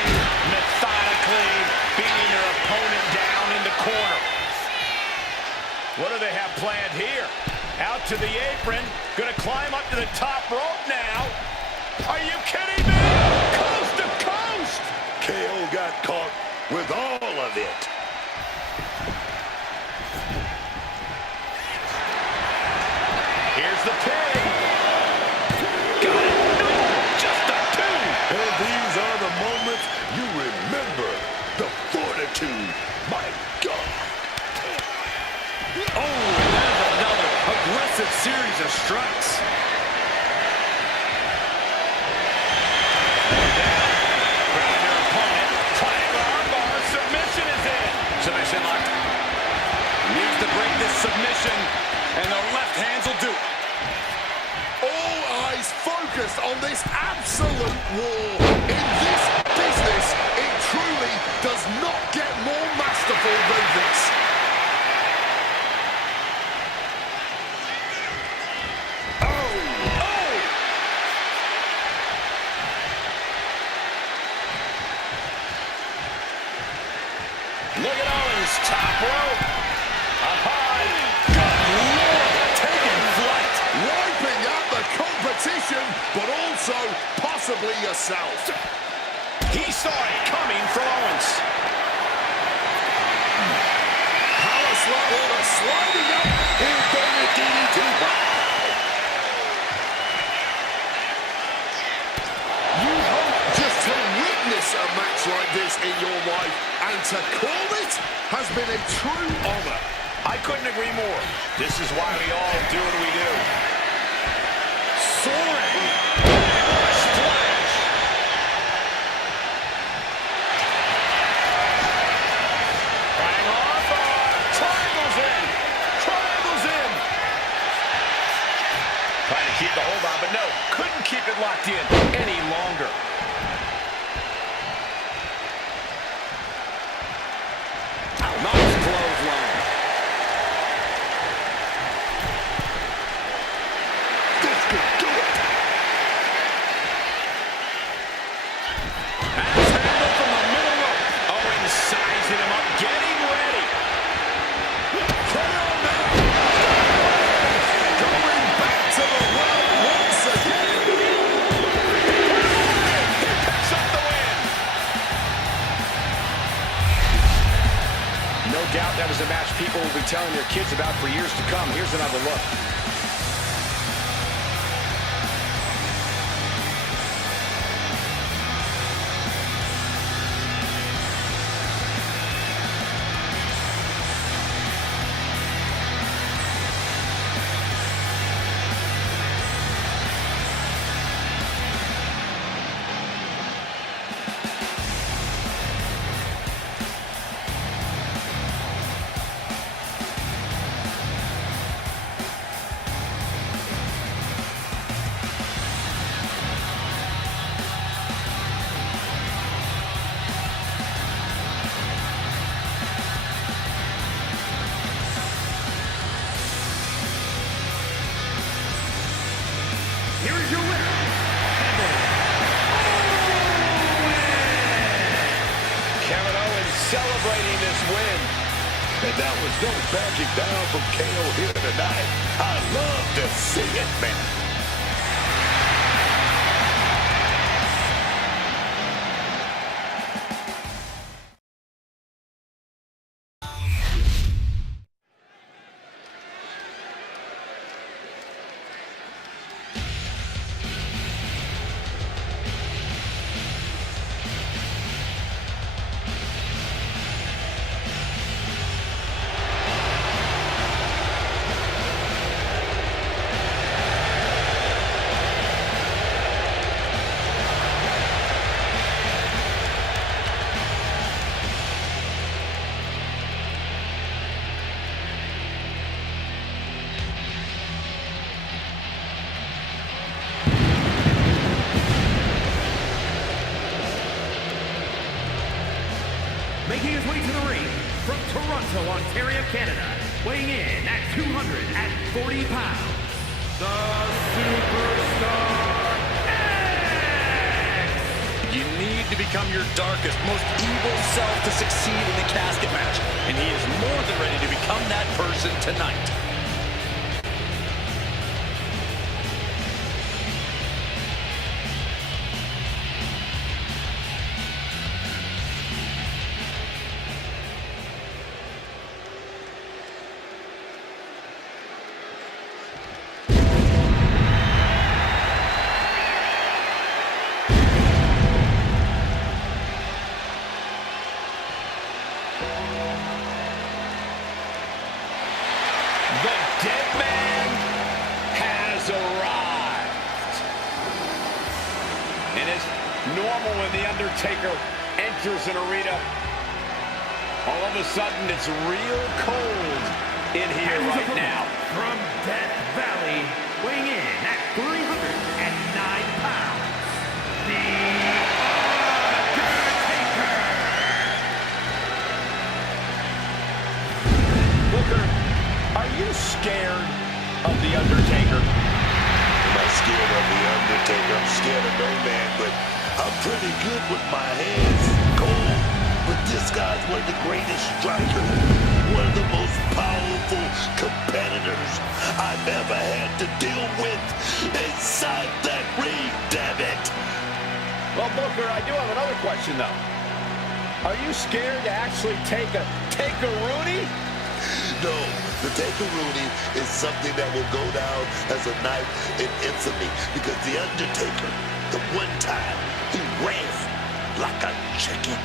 methodically, beating their opponent down in the corner. What do they have planned here? Out to the apron, gonna climb up to the top rope now. Are you kidding me? Coast to coast! KO got caught with all of it. Here's the pin. Got it. No, just a two. And these are the moments you remember. The fortitude. My God. Oh, and there's another aggressive series of strikes. Grab your opponent. Triangle armbar. Submission is in. Submission lock. Needs to break this submission, and the left hands will do it. All eyes focused on this absolute war. In this business, it truly does not get more masterful than this. Look at Owens. Top rope. Up high. Good Lord, taking flight. Wiping out the competition, but also possibly yourself. He saw it coming from Owens. Power slide, sliding up. Inverted DDT. You hope just to witness a match like this in your life, and to call it has been a true honor. I couldn't agree more. This is why we all do what we do. Soaring. Splash. Triangle armbar. Triangles in. Triangles in. Trying to keep the hold on, but no. Couldn't keep it locked in any longer. Nice clothesline. This could do it. Axe handle from the middle rope. Owens sizing him up, getting ready. Going back to the well once again. He picks up the win. No doubt that was a match people will be telling their kids about for years to come. Here's another look. celebrating this win. And that was no backing down from KO here tonight. I love to see it, man. Making his way to the ring from Toronto, Ontario, Canada, weighing in at 240 pounds, the Superstar X! You need to become your darkest, most evil self to succeed in the casket match, and he is more than ready to become that person tonight. The dead man has arrived. And it's normal when The Undertaker enters an arena, all of a sudden it's real cold in here right now. From Death Valley, weighing in at 309 pounds, The Undertaker! Booker, are you scared of The Undertaker? Am I scared of The Undertaker? I'm scared of no man, but I'm pretty good with my hands. Cold. But this guy's one of the greatest strikers. One of the most powerful competitors I've ever had to deal with inside that ring, damn it. Well, Booker, I do have another question, though. Are you scared to actually take a Rooney? No, the Taker-Rooney is something that will go down as a night in infamy because The Undertaker, the one time, he ran like a chicken.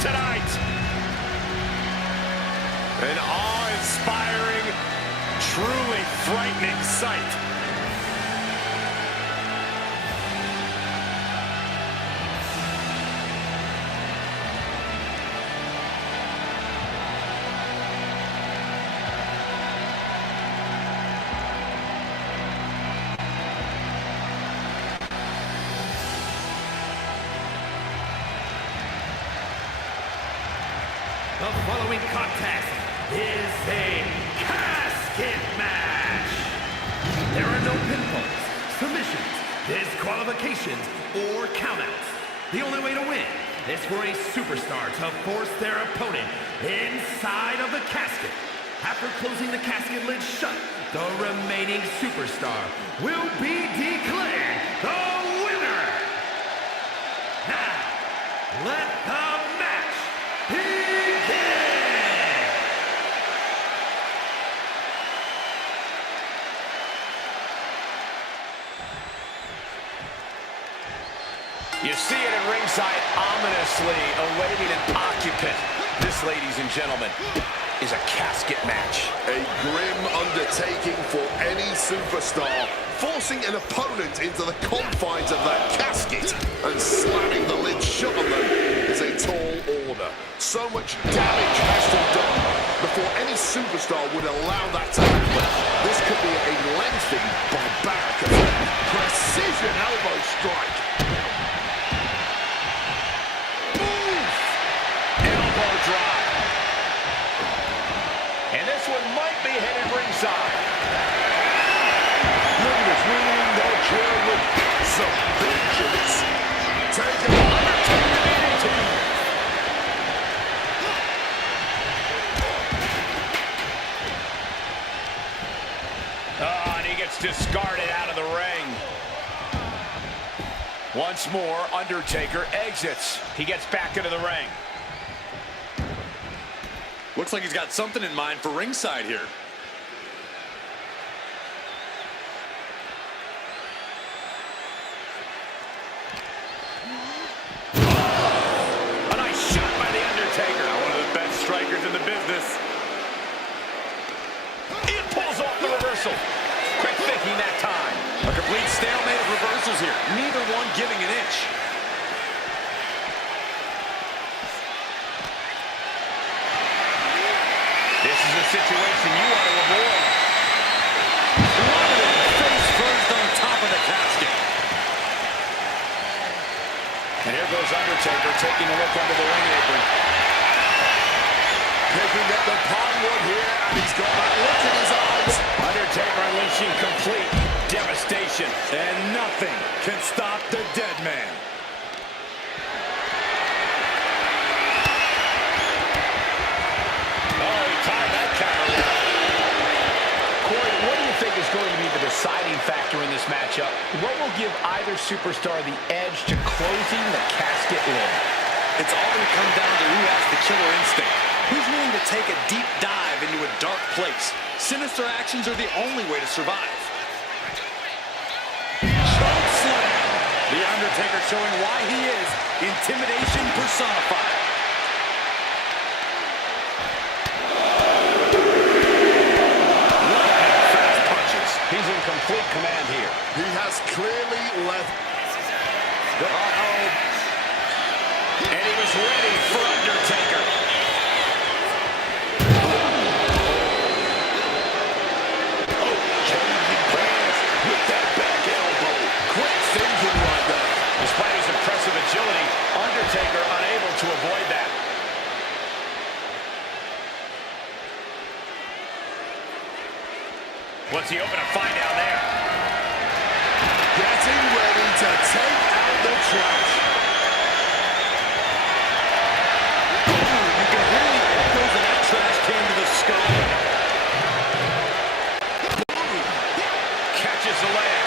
Tonight. An awe-inspiring, truly frightening sight. The following contest is a casket match. There are no pinfalls, submissions, disqualifications, or countouts. The only way to win is for a superstar to force their opponent inside of the casket. After closing the casket lid shut, the remaining superstar will be declared the winner. Now, Let the match begin! You see it in ringside, ominously awaiting an occupant. This, ladies and gentlemen, is a casket match. A grim undertaking for any superstar, forcing an opponent into the confines of that casket and slamming the lid shut on them is a tall order. So much damage has to be done before any superstar would allow that to happen. This could be a lengthy, barbaric affair. Precision elbow strike. Elbow drop. And this one might be headed ringside. Look at this, winning that chair with some vengeance. Take it on. Oh, and he gets discarded out of the ring. Once more, Undertaker exits. He gets back into the ring. Looks like he's got something in mind for ringside here. A nice shot by The Undertaker. One of the best strikers in the business. It pulls off the reversal. Quick thinking that time. A complete stalemate of reversals here. Neither one giving an inch. This is a situation you want to avoid. Face first on top of the casket. And here goes Undertaker taking a look under the ring apron. Picking up the plywood here, and he's got that look in his eyes. Undertaker unleashing complete devastation. And nothing can stop the dead man. Oh, he tied that counter out. Corey, what do you think is going to be the deciding factor in this matchup? What will give either superstar the edge to closing the casket lid? It's all going to come down to who has the killer instinct. Who's willing to take a deep dive into a dark place? Sinister actions are the only way to survive. Choke slam. The Undertaker showing why he is intimidation personified. Lightning fast punches. He's in complete command here. He has clearly left. Uh-oh. And he was ready for Undertaker. Changing plans with that back elbow. Quick thinking right there. Despite his impressive agility, Undertaker unable to avoid that. What's he open to find down there? Getting ready to take out the trash. You can hear the echoes of that trash can to the skull. Catches the leg.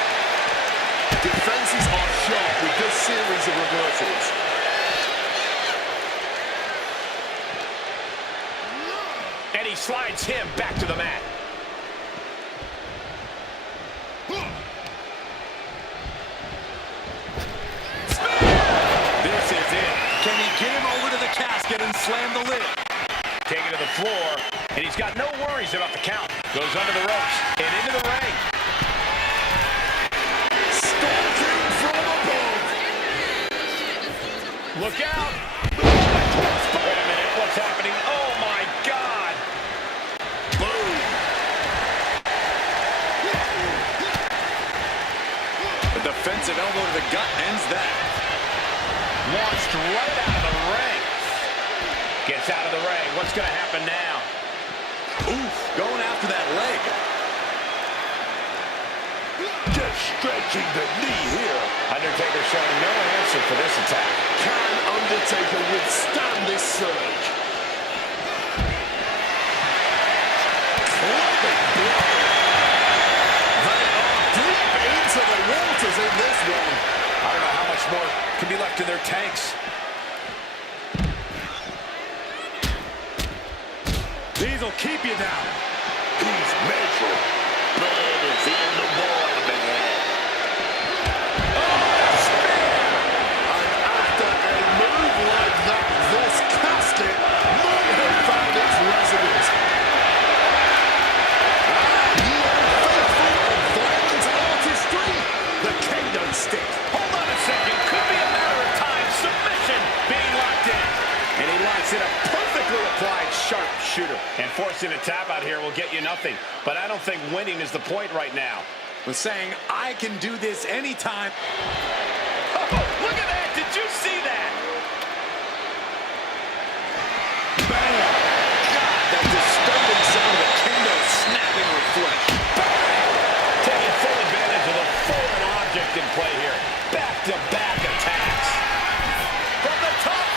Defenses are sharp with this series of reversals. And he slides him back to the mat. This is it. Can he get him over to the casket and slam the lid? Taken to the floor, and he's got no worries about the count. Goes under the ropes and into the ring. Stalking from above. Look out! Wait a minute, what's happening? Oh my God! Boom. A defensive elbow to the gut ends that. Launched right out of the ring. Gets out of the ring. What's going to happen now? Oof, going after that leg. Just stretching the knee here. Undertaker showing no answer for this attack. Can Undertaker withstand this surge? Clubbing blow. They are deep into the waters in this one. I don't know how much more can be left in their tanks. nothing. But I don't think winning is the point right now. Was saying, I can do this anytime. Oh, look at that. Did you see that? Bam! God, that disturbing sound of a kendo snapping her flesh. Taking full advantage of the foreign object in play here. Back-to-back attacks. From the top.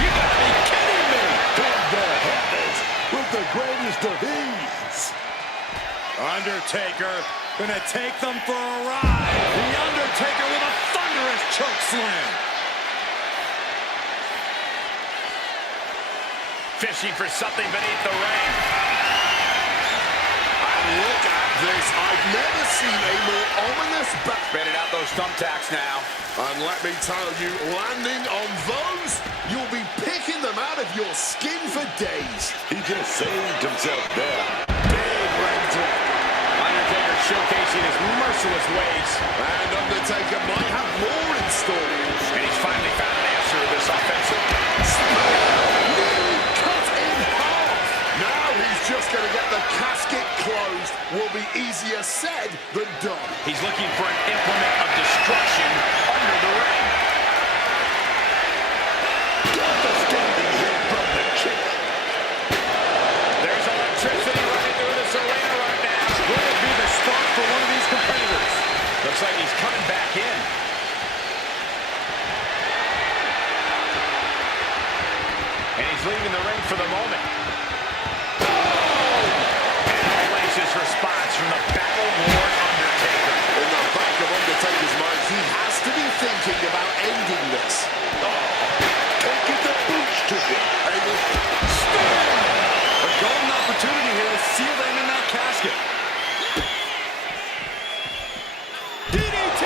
You gotta be kidding me. From the heavens with the greatest of ease. Undertaker gonna take them for a ride. The Undertaker with a thunderous choke slam. Fishing for something beneath the ring. And look at this. I've never seen a more ominous back. Spitting out those thumbtacks now. And let me tell you, landing on those, you'll be picking them out of your skin for days. He just saved himself there. Big leg drop. Undertaker showcasing his merciless ways. And Undertaker might have more in store. And he's finally found an answer to this offensive. Nearly cut in half. Now he's just going to get the casket closed. Will be easier said than done. He's looking for an implement of destruction under the ring. Standing here from the kick. There's electricity running through this arena right now. Will it be the spark for one of these competitors? Looks like he's coming back in. And he's leaving the ring for the moment. And hellacious response from the battle-worn Undertaker. In the back of Undertaker's mind, he has to be thinking about ending this. Taking the boots to him. A golden opportunity here to seal them in that casket. DDT!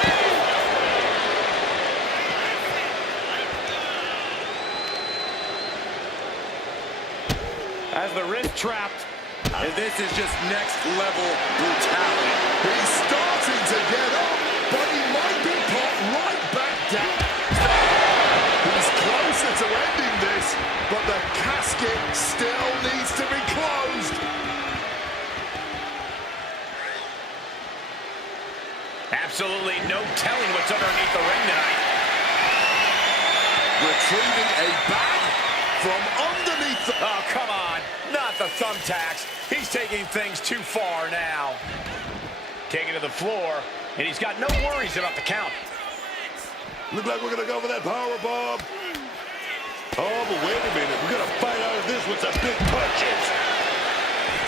As the wrist trapped. And this is just next level brutality. He's starting to get up, but he might be put right back down. He's closer to ending this, but the casket still needs to be closed. Absolutely no telling what's underneath the ring tonight. Retrieving a bag from underneath the... Oh, come on. Not the thumbtacks. He's taking things too far now. Taking to the floor, and he's got no worries about the count. Look like we're going to go for that power bomb. Oh, but wait a minute. We're going to fight out of this with some big punches.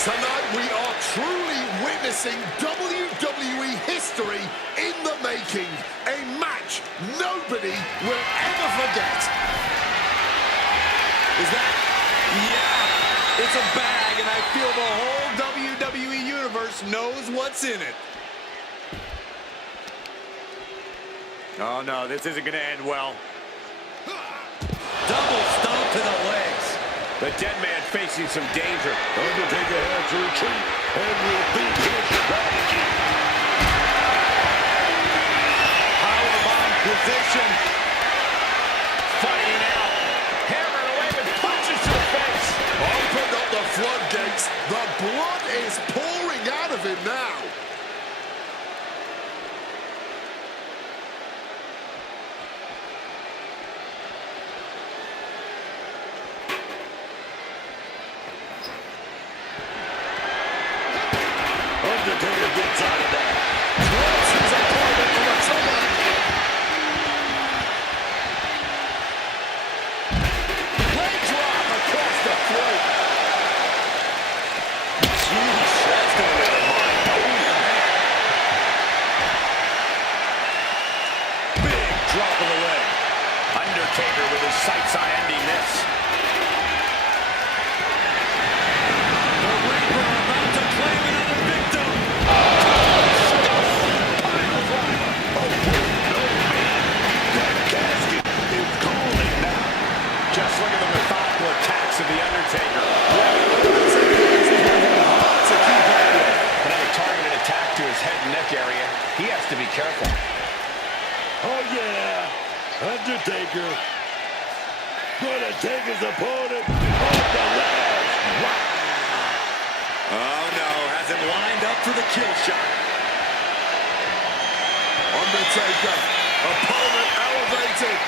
Tonight we are truly witnessing WWE history in the making. A match nobody will ever forget. Is that? Yeah, it's a bag, and I feel the whole WWE Universe knows what's in it. Oh, no, this isn't going to end well. Double stomp to the legs. The dead man facing some danger. Undertaker has to retreat and will beat his strategy. Powerbomb position. Fighting out. Hammering away with punches to the face. Open up the floodgates. The blood is pouring out of him now. Undertaker gets out of that. Drops his opponent on the top. Leg drop across the throat. Jeez, that's going to hurt hard. Big drop of the leg. Undertaker with his sights on ending this. The Reaper about to claim another victim. That casket is calling now. Just look at the methodical attacks of the Undertaker. Another targeted attack to his head and neck area. He has to be careful. Oh, yeah. Undertaker gonna take his opponent off the ledge. Wow. Oh, no. Has him lined up for the kill shot. Undertaker, opponent elevated.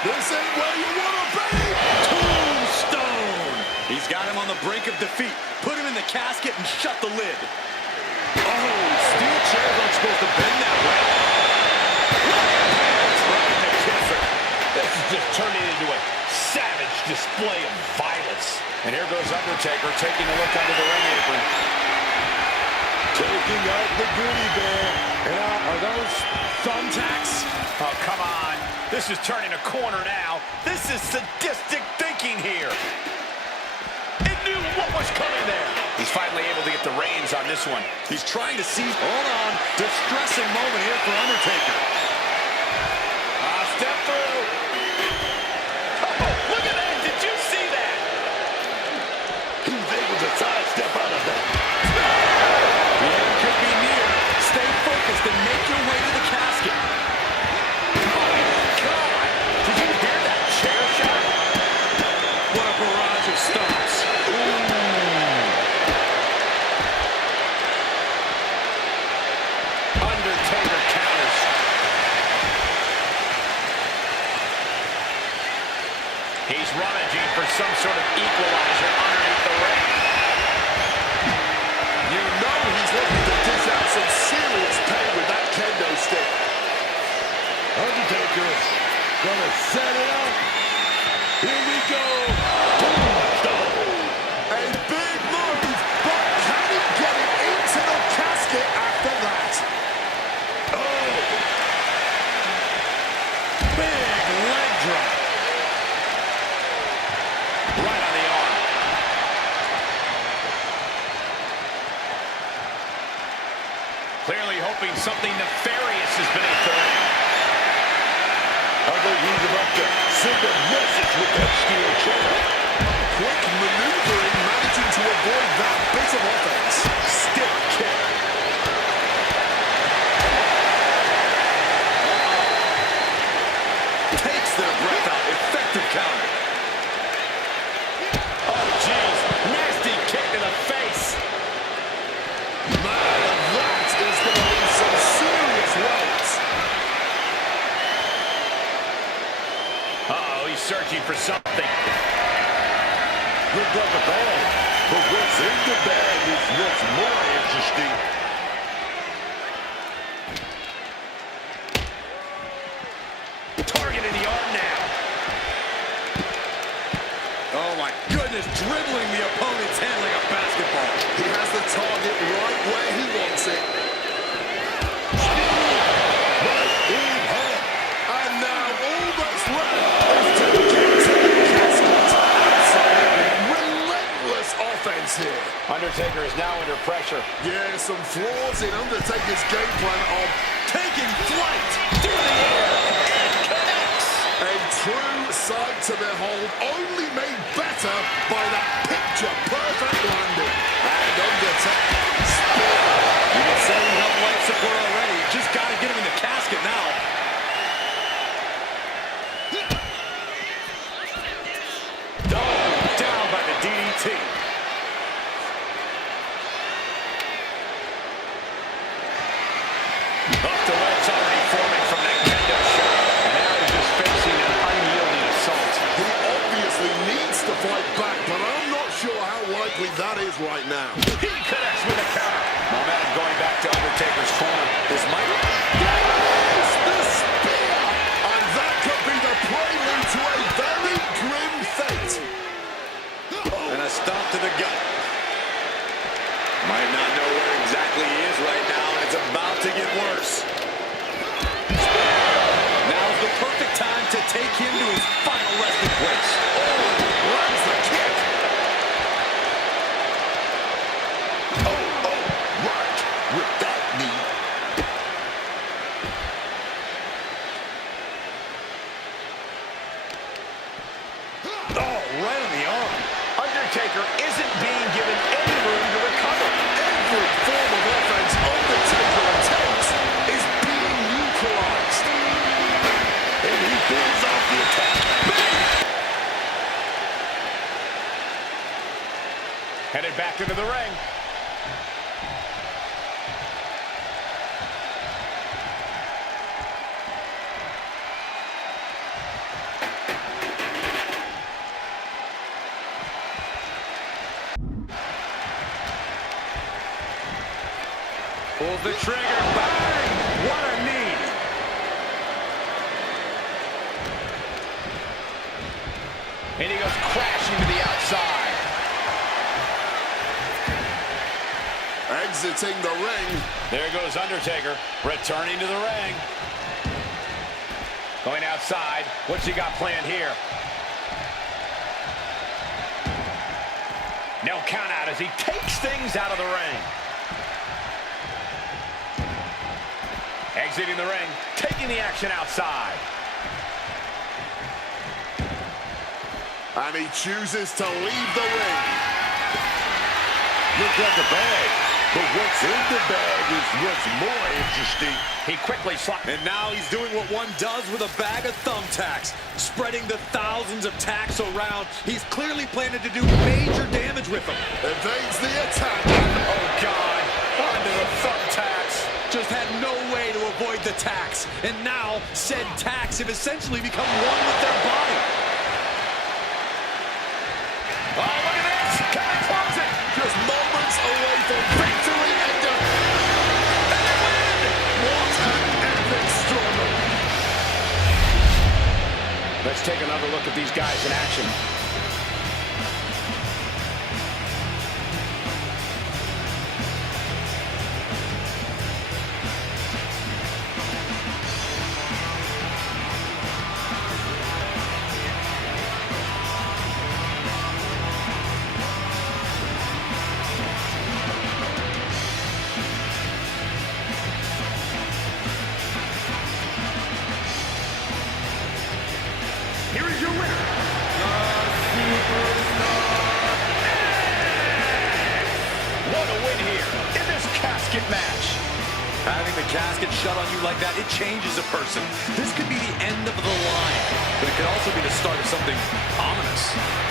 This ain't where you want to be. Tombstone. He's got him on the brink of defeat. Put him in the casket and shut the lid. Oh, steel chairs aren't supposed to bend that way. Trying to kiss her. This is just turning into a savage display of violence. And here goes Undertaker taking a look under the ring apron. Taking out the goodie bag. And are those thumbtacks? Oh, come on. This is turning a corner now. This is sadistic thinking here. It knew what was coming there. He's finally able to get the reins on this one. He's trying to seize. Hold on. Distressing moment here for Undertaker. Step through. Oh, look at that. Did you see that? He's able to sidestep out of that. The end could be near. Stay focused and make your way to the casket. Oh, God. Did you hear that chair shot? What a barrage of stomps. Undertaker counters. He's rummaging for some sort of equalizer underneath the ring. You know he's looking to dish out some serious pain with that kendo stick. Undertaker gonna set it up. Here we go. A big move, but can he get it into the casket after that? Oh! Big leg drop. Right on the arm. Clearly hoping something nefarious has been at the ring. I think he's about to send a message with that steel chair. Quick maneuvering, managing to avoid that bit of offense. Stiff kick. Takes their breath out. Effective counter. Oh, jeez. Nasty kick to the face. Man, that is going to leave some serious welts. Uh-oh, he's searching for something. Look like a bag, but what's in the bag is what's more interesting. Targeting the arm now. Oh, my goodness. Dribbling the opponent's hand like a basketball. He has the target right where he wants it. And now all that's left is to get to the casket. Absolutely relentless offense here. Undertaker is now under pressure. Yeah, some flaws in Undertaker's game plan of Taking flight through the air. And connects. a true sight to behold, only made better by that picture-perfect landing. And Undertaker spear. You can say he held life support already. Just got to get him in the casket now. Oh, down by the DDT. Off the legs already forming from that kendo shot. And now he's just facing an unyielding assault. He obviously needs to fight back, but I'm not sure how likely that is right now. He connects with a counter. Momentum going back to Undertaker's corner. Is Mike? There's the spear! And that could be the prelude to a very grim fate. And a stomp to the gut. Might not know where exactly he is right now, and it's about to get worse. Now's the perfect time to take him to his final resting place. Oh, lands the kick. Right, with that knee. Oh, right on the arm. Undertaker isn't being given any room to recover. Every form of offense Undertaker attempts is being neutralized. And he pulls off the attack. Headed back into the ring. pulls the trigger. Bang! What a knee. And he goes crashing to the outside. Exiting the ring. There goes Undertaker, returning to the ring. Going outside. What's he got planned here? No count out as he takes things out of the ring. Exiting the ring, taking the action outside. And he chooses to leave the ring. Look at the bag, but what's in the bag is what's more interesting. He quickly slapped. And now he's doing what one does with a bag of thumbtacks, spreading the thousands of tacks around. He's clearly planning to do major damage with them. Evades the attack. Oh, God. Onto the thumbtacks. Just had no way to avoid the tacks. And now, said tacks have essentially become one with their body. Oh, look at this. Can I close it? Just moments away from victory and what an epic struggle. Let's take another look at these guys in action. Here is your winner, What a win here in this casket match. Having the casket shut on you like that, it changes a person. This could be the end of the line, but it could also be the start of something ominous.